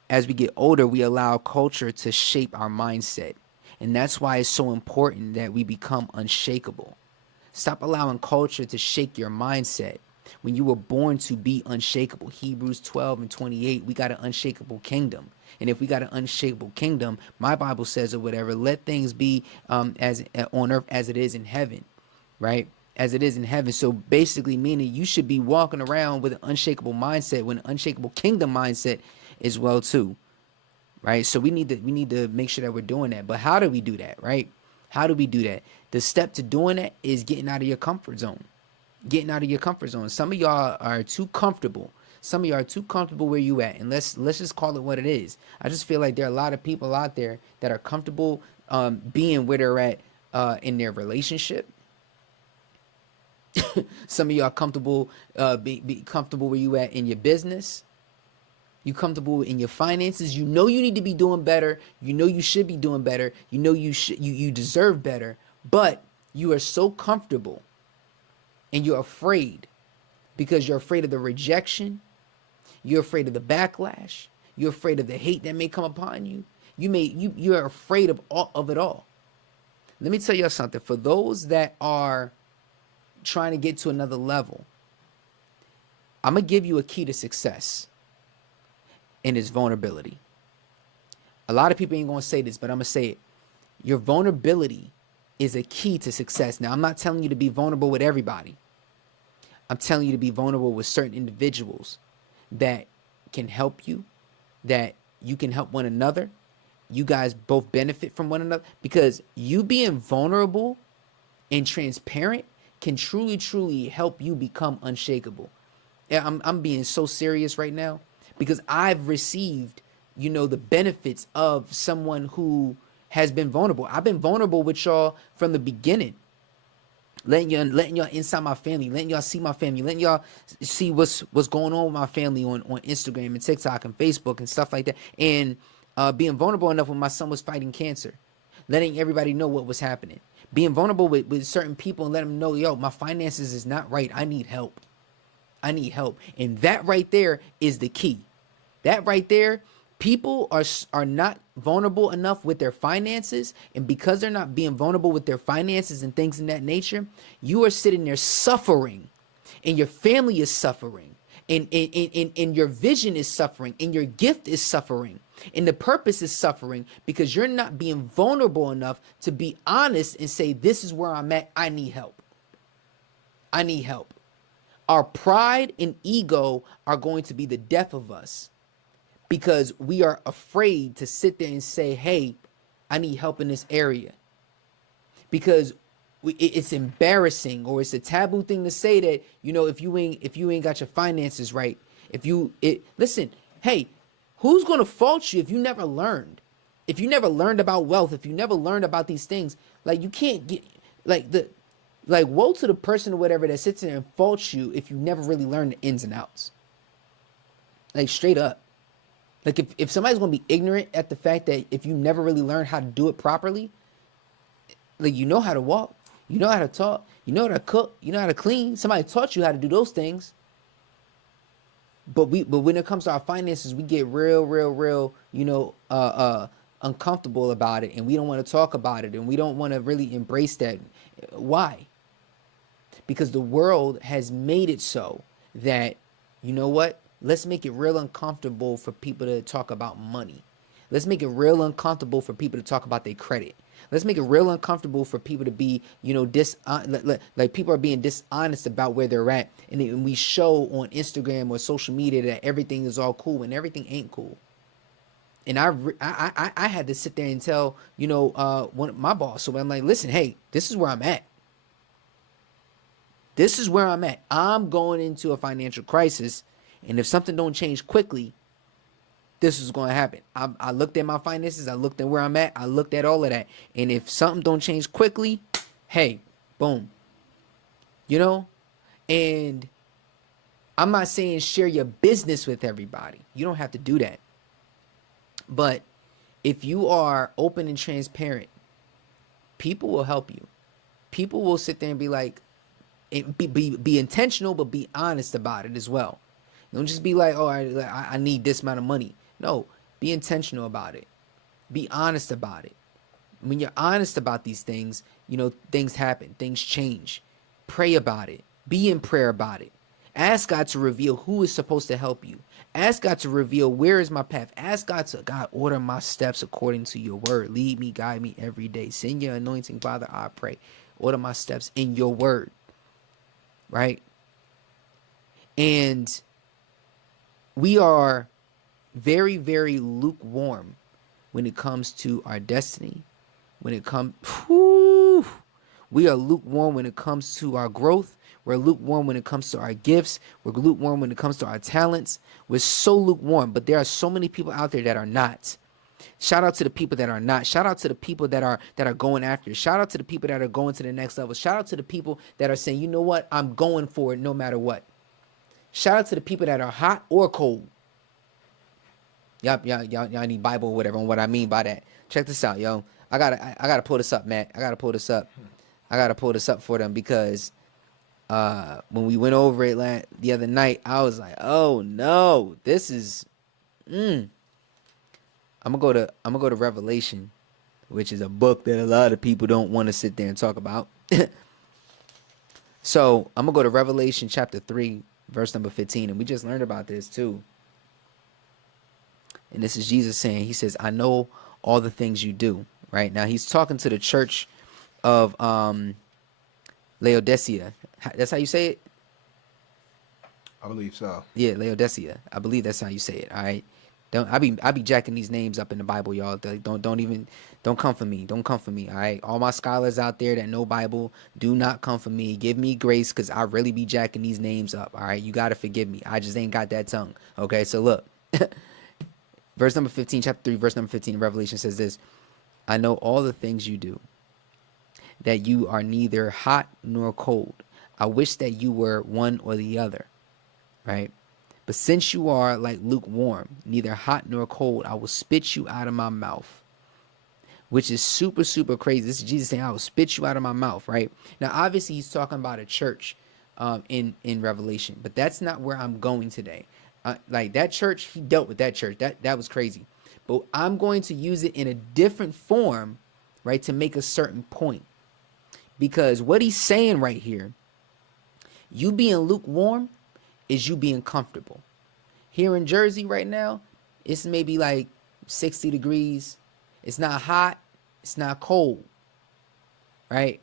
as we get older, we allow culture to shape our mindset. And that's why it's so important that we become unshakable. Stop allowing culture to shake your mindset. When you were born to be unshakable, Hebrews 12:28, we got an unshakable kingdom. And if we got an unshakable kingdom, my Bible says or whatever, let things be as on earth as it is in heaven, right? As it is in heaven. So basically meaning you should be walking around with an unshakable mindset, with an unshakable kingdom mindset as well too, right? So we need to make sure that we're doing that. But how do we do that, right? How do we do that? The step to doing that is getting out of your comfort zone. Getting out of your comfort zone. Some of y'all are too comfortable. Some of y'all are too comfortable where you at, and let's just call it what it is. I just feel like there are a lot of people out there that are comfortable being where they're at in their relationship. Some of y'all comfortable be comfortable where you at in your business. You comfortable in your finances. You know you need to be doing better. You know you should be doing better. You know you deserve better. But you are so comfortable, and you're afraid because you're afraid of the rejection. You're afraid of the backlash. You're afraid of the hate that may come upon you. You're afraid of it all. Let me tell you something. For those that are trying to get to another level, I'm gonna give you a key to success, and it's vulnerability. A lot of people ain't gonna say this, but I'm gonna say it. Your vulnerability is a key to success. Now, I'm not telling you to be vulnerable with everybody. I'm telling you to be vulnerable with certain individuals that can help you, that you can help one another. You guys both benefit from one another, because you being vulnerable and transparent can truly, truly help you become unshakable. Yeah, I'm being so serious right now, because I've received, the benefits of someone who has been vulnerable. I've been vulnerable with y'all from the beginning. Letting y'all inside my family, letting y'all see my family, letting y'all see what's going on with my family on Instagram and TikTok and Facebook and stuff like that. And being vulnerable enough when my son was fighting cancer, letting everybody know what was happening. Being vulnerable with certain people and let them know, yo, my finances is not right. I need help. I need help. And that right there is the key. That right there, people are not vulnerable enough with their finances, and because they're not being vulnerable with their finances and things in that nature, you are sitting there suffering, and your family is suffering, and your vision is suffering, and your gift is suffering, and the purpose is suffering, because you're not being vulnerable enough to be honest and say, this is where I'm at. I need help. I need help. Our pride and ego are going to be the death of us, because we are afraid to sit there and say, hey, I need help in this area. Because it's embarrassing, or it's a taboo thing to say that, if you ain't got your finances right, listen, hey, who's going to fault you if you never learned? If you never learned about wealth, if you never learned about these things, like, you can't get, woe to the person or whatever that sits there and faults you if you never really learned the ins and outs. Like, straight up. Like, if somebody's going to be ignorant at the fact that if you never really learned how to do it properly, like, you know how to walk, you know how to talk, you know how to cook, you know how to clean. Somebody taught you how to do those things. But when it comes to our finances, we get real, uncomfortable about it, and we don't want to talk about it, and we don't want to really embrace that. Why? Because the world has made it so that, you know what? Let's make it real uncomfortable for people to talk about money. Let's make it real uncomfortable for people to talk about their credit. Let's make it real uncomfortable for people to be, like people are being dishonest about where they're at. And we show on Instagram or social media that everything is all cool, and everything ain't cool. And I had to sit there and tell, my boss. So I'm like, listen, hey, this is where I'm at. This is where I'm at. I'm going into a financial crisis. And if something don't change quickly, this is going to happen. I looked at my finances. I looked at where I'm at. I looked at all of that. And if something don't change quickly, hey, boom. And I'm not saying share your business with everybody. You don't have to do that. But if you are open and transparent, people will help you. People will sit there and be like, be intentional, but be honest about it as well. Don't just be like, oh, I need this amount of money. No, be intentional about it. Be honest about it. When you're honest about these things, things happen. Things change. Pray about it. Be in prayer about it. Ask God to reveal who is supposed to help you. Ask God to reveal where is my path. Ask God order my steps according to your word. Lead me, guide me every day. Send your anointing, Father, I pray. Order my steps in your word. Right? And we are very, very lukewarm when it comes to our destiny. When it comes, we are lukewarm when it comes to our growth. We're lukewarm when it comes to our gifts. We're lukewarm when it comes to our talents. We're so lukewarm, but there are so many people out there that are not. Shout out to the people that are not. Shout out to the people that are going after it. Shout out to the people that are going to the next level. Shout out to the people that are saying, you know what, I'm going for it no matter what. Shout out to the people that are hot or cold. Y'all need Bible or whatever on what I mean by that. Check this out, yo. I gotta pull this up, Matt. I gotta pull this up for them because when we went over it the other night, I was like, oh no, this is I'm gonna go to Revelation, which is a book that a lot of people don't want to sit there and talk about. So I'm gonna go to Revelation chapter 3, verse number 15, and we just learned about this too. And this is Jesus saying, he says, I know all the things you do. Right now, he's talking to the church of Laodicea. That's how you say it? I believe so. Yeah, Laodicea. I believe that's how you say it. All right. I be jacking these names up in the Bible, y'all. Don't come for me. Don't come for me. All right. All my scholars out there that know Bible, do not come for me. Give me grace, because I really be jacking these names up. All right. You gotta forgive me. I just ain't got that tongue. Okay. So look, verse number 15, chapter 3, verse number 15 in Revelation says this: I know all the things you do, that you are neither hot nor cold. I wish that you were one or the other, right? But since you are like lukewarm, neither hot nor cold, I will spit you out of my mouth. Which is super, super crazy. This is Jesus saying, I will spit you out of my mouth, right? Now, obviously, he's talking about a church in Revelation, but that's not where I'm going today. Like that church, he dealt with that church. That was crazy. But I'm going to use it in a different form, right, to make a certain point. Because what he's saying right here, you being lukewarm is you being comfortable. Here in Jersey right now, it's maybe like 60 degrees. It's not hot. It's not cold, right?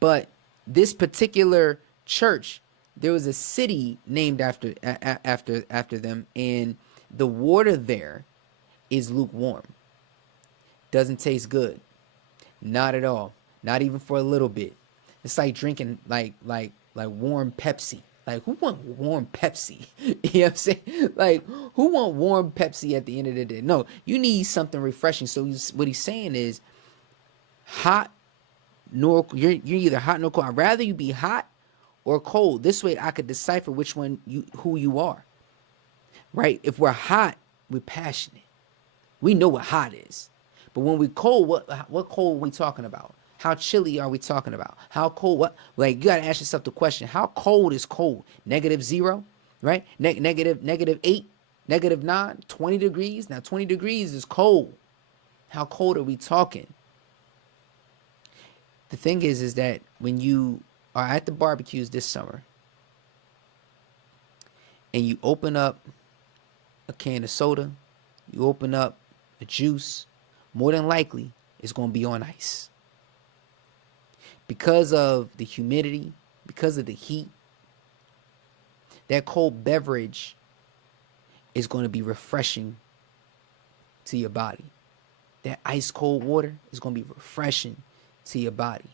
But this particular church, there was a city named after them, and the water there is lukewarm. Doesn't taste good. Not at all. Not even for a little bit. It's like drinking like warm Pepsi. Like, who want warm Pepsi? You know what I'm saying? Like, who want warm Pepsi at the end of the day? No, you need something refreshing. So what he's saying is, you're either hot nor cold. I'd rather you be hot or cold. This way I could decipher who you are. Right? If we're hot, we're passionate. We know what hot is. But when we cold, what cold are we talking about? How chilly are we talking about? How cold? What? Like, you gotta ask yourself the question: how cold is cold? -0, right? -8, -9, 20 degrees. Now, 20 degrees is cold. How cold are we talking? The thing is that when you are at the barbecues this summer and you open up a can of soda, you open up a juice, more than likely it's gonna be on ice. Because of the humidity, because of the heat, that cold beverage is going to be refreshing to your body. That ice cold water is going to be refreshing to your body.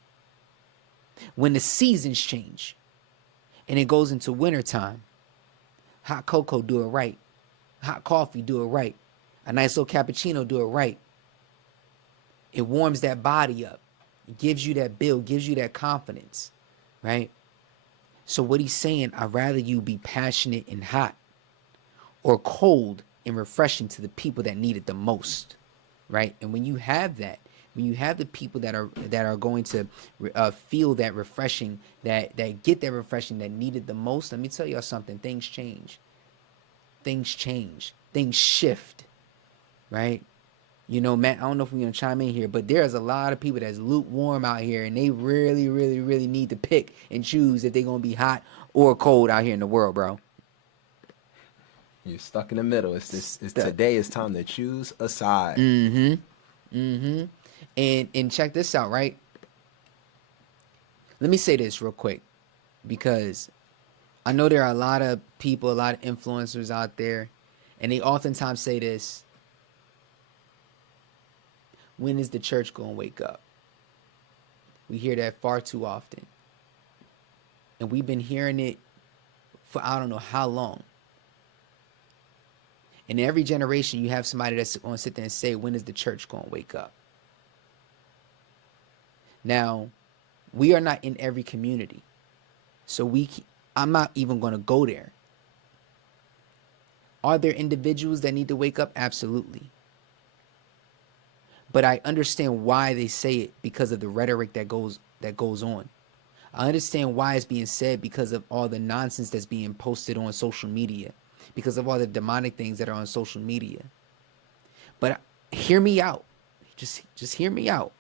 When the seasons change and it goes into wintertime, hot cocoa, do it right. Hot coffee, do it right. A nice little cappuccino, do it right. It warms that body up. It gives you that build, gives you that confidence, right? So what he's saying, I'd rather you be passionate and hot or cold and refreshing to the people that need it the most, right? And when you have that, when you have the people that are going to feel that refreshing, that get that refreshing, that need it the most, let me tell y'all something, things change. Things change. Things shift, right? You know, Matt, I don't know if we're going to chime in here, but there's a lot of people that's lukewarm out here, and they really, really, really need to pick and choose if they're going to be hot or cold out here in the world, bro. You're stuck in the middle. Today is time to choose a side. And check this out, right? Let me say this real quick, because I know there are a lot of people, a lot of influencers out there, and they oftentimes say this: when is the church going to wake up? We hear that far too often. And we've been hearing it for I don't know how long. And in every generation, you have somebody that's going to sit there and say, when is the church going to wake up? Now, we are not in every community. So I'm not even going to go there. Are there individuals that need to wake up? Absolutely. But I understand why they say it because of the rhetoric that goes on. I understand why it's being said because of all the nonsense that's being posted on social media, because of all the demonic things that are on social media. But hear me out. Just hear me out.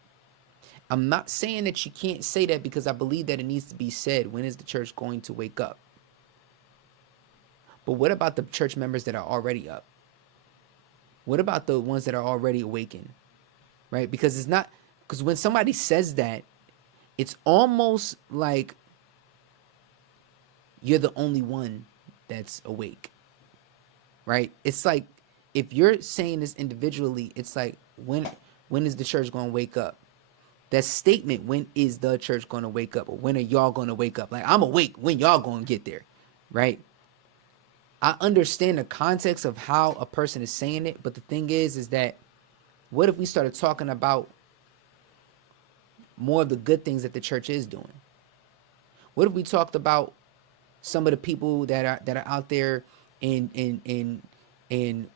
I'm not saying that you can't say that, because I believe that it needs to be said. When is the church going to wake up? But what about the church members that are already up? What about the ones that are already awakened? Right? Because when somebody says that, it's almost like you're the only one that's awake. Right? It's like, if you're saying this individually, it's like, when is the church going to wake up? That statement, when is the church going to wake up? Or when are y'all going to wake up? Like, I'm awake, when y'all going to get there? Right? I understand the context of how a person is saying it, but the thing is that what if we started talking about more of the good things that the church is doing? What if we talked about some of the people that are out there and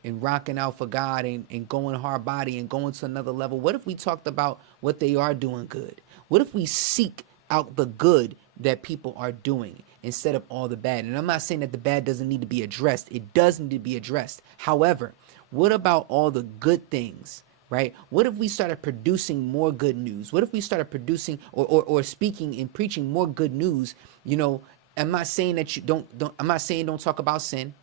rocking out for God and going hard body and going to another level? What if we talked about what they are doing good? What if we seek out the good that people are doing instead of all the bad? And I'm not saying that the bad doesn't need to be addressed. It does need to be addressed. However, what about all the good things? Right? What if we started producing more good news? What if we started producing or speaking and preaching more good news? You know, I'm not saying that you don't I'm not saying don't talk about sin.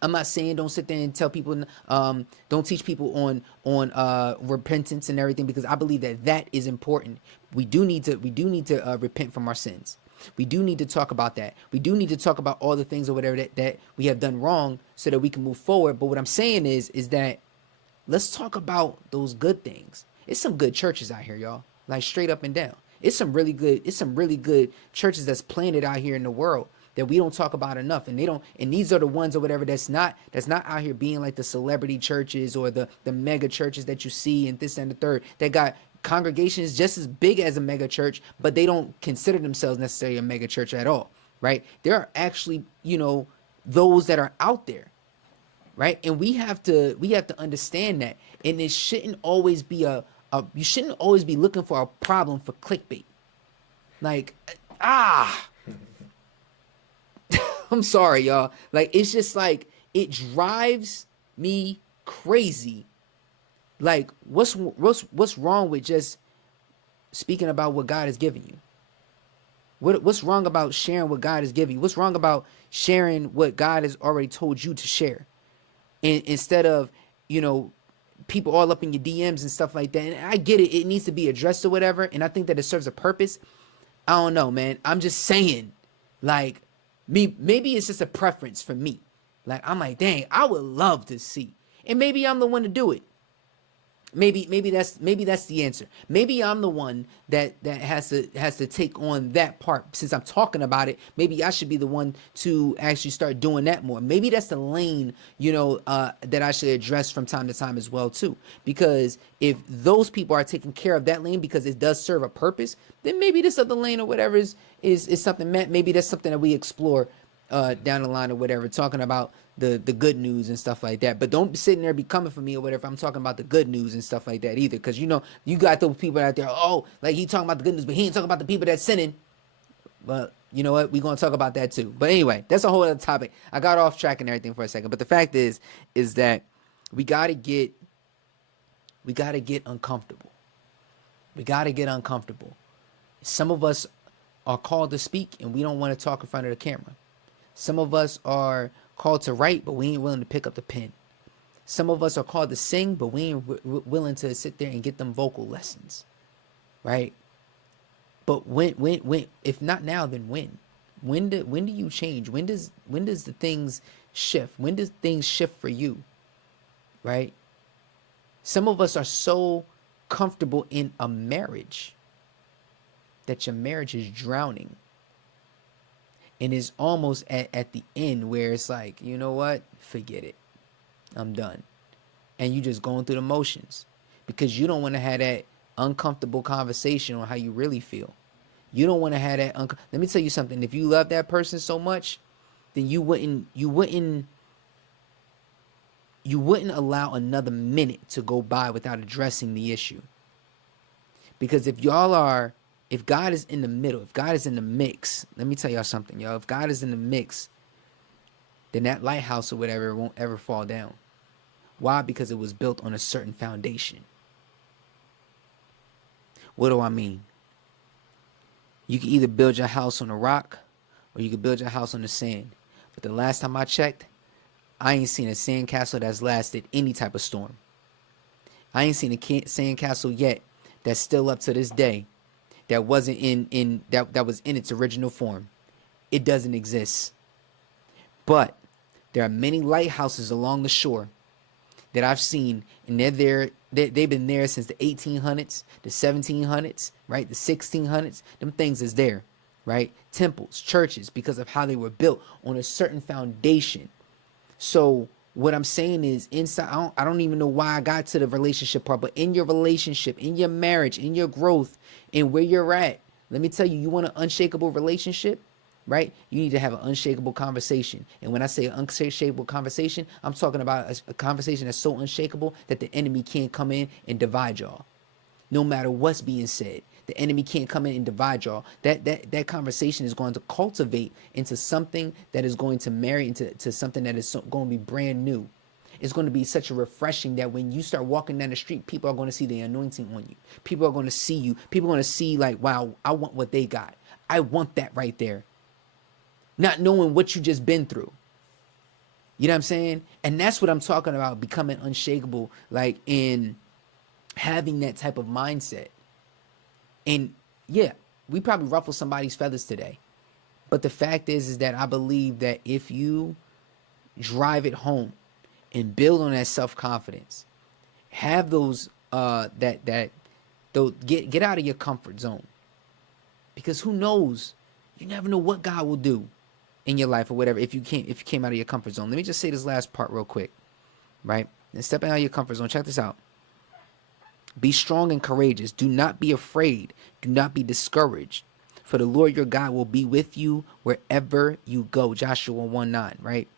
I'm not saying don't sit there and tell people, don't teach people on repentance and everything, because I believe that is important. We do need to repent from our sins. We do need to talk about that. We do need to talk about all the things or whatever that we have done wrong so that we can move forward. But what I'm saying is that let's talk about those good things. It's some good churches out here, y'all. Like, straight up and down. It's some really good churches that's planted out here in the world that we don't talk about enough. And these are the ones or whatever that's not out here being like the celebrity churches or the mega churches that you see and this and the third, that got congregations just as big as a mega church, but they don't consider themselves necessarily a mega church at all. Right? There are actually, those that are out there. Right? And we have to understand that. And it shouldn't always be you shouldn't always be looking for a problem for clickbait. Like, I'm sorry, y'all. Like, it's just like, it drives me crazy. Like, what's wrong with just speaking about what God has given you? What's wrong about sharing what God has given you? What's wrong about sharing what God has already told you to share? And instead of, people all up in your DMs and stuff like that. And I get it. It needs to be addressed or whatever. And I think that it serves a purpose. I don't know, man. I'm just saying, like, maybe it's just a preference for me. Like, I'm like, dang, I would love to see. And maybe I'm the one to do it. Maybe that's the answer. Maybe I'm the one that has to take on that part. Since I'm talking about it, maybe I should be the one to actually start doing that more. Maybe that's the lane, that I should address from time to time as well too. Because if those people are taking care of that lane because it does serve a purpose, then maybe this other lane or whatever is something. Maybe that's something that we explore down the line or whatever, talking about the good news and stuff like that. But don't be sitting there be coming for me or whatever if I'm talking about the good news and stuff like that either, because you got those people out there, like, he talking about the good news but he ain't talking about the people that's sinning. But you know what, we're gonna talk about that too. But anyway, that's a whole other topic. I got off track and everything for a second, but the fact is that we gotta get uncomfortable. We gotta get uncomfortable. Some of us are called to speak and we don't want to talk in front of the camera. Some of us are called to write, but we ain't willing to pick up the pen. Some of us are called to sing, but we ain't willing to sit there and get them vocal lessons, right? But when, if not now, then when? When do you change? When does the things shift? When does things shift for you, right? Some of us are so comfortable in a marriage, that your marriage is drowning and is almost at the end where it's like, you know what, forget it, I'm done. And you just going through the motions because you don't want to have that uncomfortable conversation on how you really feel. You don't want to have that. Let me tell you something. If you love that person so much, then you wouldn't allow another minute to go by without addressing the issue. Because if God is in the middle, if God is in the mix, let me tell y'all something, y'all. If God is in the mix, then that lighthouse or whatever won't ever fall down. Why? Because it was built on a certain foundation. What do I mean? You can either build your house on a rock or you can build your house on the sand. But the last time I checked, I ain't seen a sandcastle that's lasted any type of storm. I ain't seen a sandcastle yet that's still up to this day that wasn't that was in its original form. It doesn't exist. But there are many lighthouses along the shore that I've seen, and they're there. They've been there since the 1800s, the 1700s, right? The 1600s. Them things is there, right? Temples, churches, because of how they were built on a certain foundation. So what I'm saying is, inside, I don't even know why I got to the relationship part, but in your relationship, in your marriage, in your growth, and where you're at, let me tell you, you want an unshakable relationship, right? You need to have an unshakable conversation. And when I say an unshakable conversation, I'm talking about a conversation that's so unshakable that the enemy can't come in and divide y'all. No matter what's being said, the enemy can't come in and divide y'all. That conversation is going to cultivate into something that is going to marry into something that is going to be brand new. It's going to be such a refreshing that when you start walking down the street, people are going to see the anointing on you. People are going to see you. People are going to see like, wow, I want what they got. I want that right there. Not knowing what you just been through. You know what I'm saying? And that's what I'm talking about, becoming unshakable, like in having that type of mindset. And yeah, we probably ruffle somebody's feathers today. But the fact is that I believe that if you drive it home and build on that self-confidence, have those get out of your comfort zone. Because who knows? You never know what God will do in your life or whatever if you came out of your comfort zone. Let me just say this last part real quick, right? And stepping out of your comfort zone, check this out. Be strong and courageous. Do not be afraid. Do not be discouraged. For the Lord your God will be with you wherever you go. Joshua 1:9, right?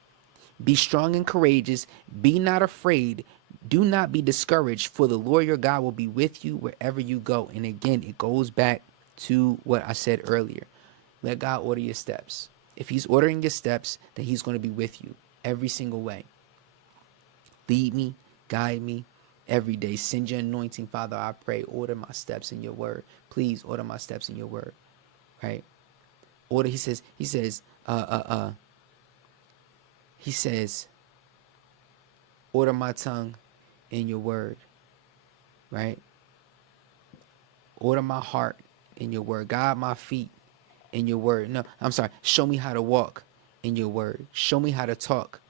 Be strong and courageous. Be not afraid. Do not be discouraged. For the Lord your God will be with you wherever you go. And again, it goes back to what I said earlier. Let God order your steps. If he's ordering your steps, then he's going to be with you every single way. Lead me, guide me every day. Send your anointing, Father, I pray. Order my steps in your word. Please order my steps in your word. Right? Order, he says, order my tongue in your word. Right? Order my heart in your word. Guide my feet in your word. No, I'm sorry. Show me how to walk in your word. Show me how to talk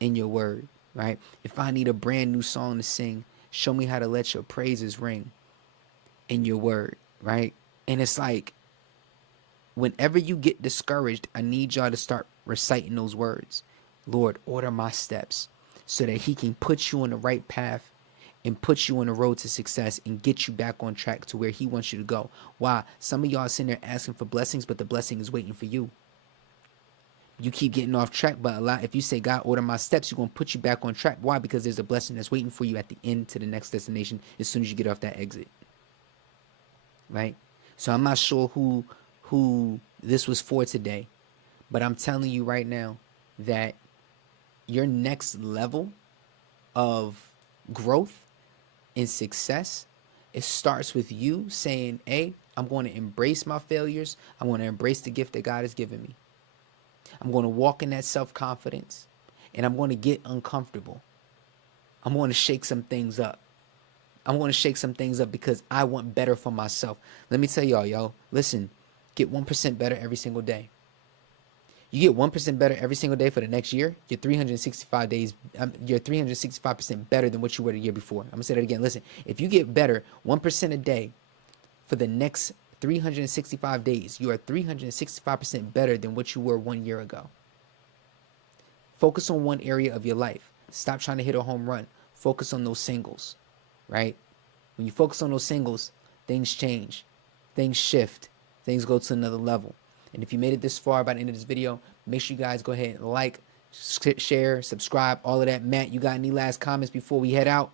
in your word, right? If I need a brand new song to sing, show me how to let your praises ring in your word, right? And it's like, whenever you get discouraged, I need y'all to start reciting those words. Lord, order my steps so that he can put you on the right path and put you on the road to success and get you back on track to where he wants you to go. Why? Some of y'all are sitting there asking for blessings, but the blessing is waiting for you. You keep getting off track, but if you say, God, order my steps, you're going to put you back on track. Why? Because there's a blessing that's waiting for you at the end to the next destination as soon as you get off that exit. Right? So I'm not sure who this was for today, but I'm telling you right now that your next level of growth and success, it starts with you saying, hey, I'm going to embrace my failures. I'm going to embrace the gift that God has given me. I'm going to walk in that self-confidence, and I'm going to get uncomfortable. I'm going to shake some things up. I'm going to shake some things up because I want better for myself. Let me tell y'all, listen, get 1% better every single day. You get 1% better every single day for the next year. You're 365 days. You're 365% better than what you were the year before. I'm gonna say that again. Listen, if you get better 1% a day for the next 365 days, you are 365% better than what you were 1 year ago. Focus on one area of your life. Stop trying to hit a home run. Focus on those singles, right? When you focus on those singles, things change, things shift, things go to another level. And if you made it this far by the end of this video, make sure you guys go ahead and like, share, subscribe, all of that. Matt, you got any last comments before we head out?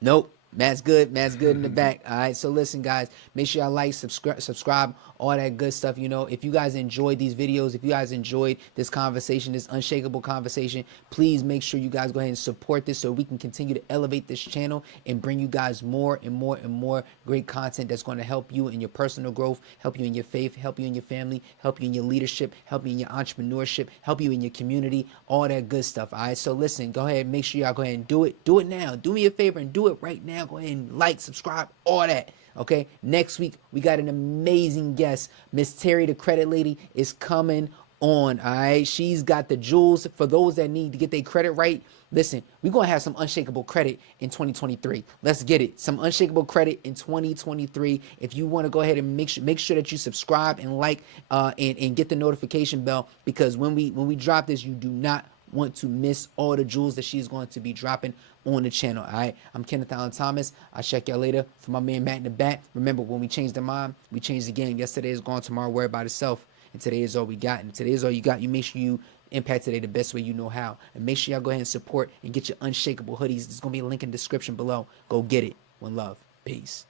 Nope. Matt's good. Matt's good in the back. All right. So listen, guys, make sure y'all like, subscribe, all that good stuff. You know, if you guys enjoyed these videos, if you guys enjoyed this conversation, this unshakable conversation, please make sure you guys go ahead and support this so we can continue to elevate this channel and bring you guys more and more and more great content that's going to help you in your personal growth, help you in your faith, help you in your family, help you in your leadership, help you in your entrepreneurship, help you in your community, all that good stuff. All right. So listen, go ahead, make sure y'all go ahead and do it. Do it now. Do me a favor and do it right now. Go ahead and like, subscribe, all that. Okay, next week we got an amazing guest. Miss Terry, the credit lady, is coming on. All right, she's got the jewels for those that need to get their credit right. Listen, we're gonna have some unshakable credit in 2023. Let's get it. Some unshakable credit in 2023. If you want to go ahead and make sure that you subscribe and like and get the notification bell, because when we drop this, you do not want to miss all the jewels that she's going to be dropping on the channel. All right, I'm Kenneth Allen Thomas. I'll check y'all later. For my man Matt in the back, remember, when we change the mind, we change the game. Yesterday is gone, tomorrow worry about itself, and today is all we got. And today is all you got. You make sure you impact today the best way you know how, and make sure y'all go ahead and support and get your unshakable hoodies. There's gonna be a link in the description below. Go get it. One love. Peace.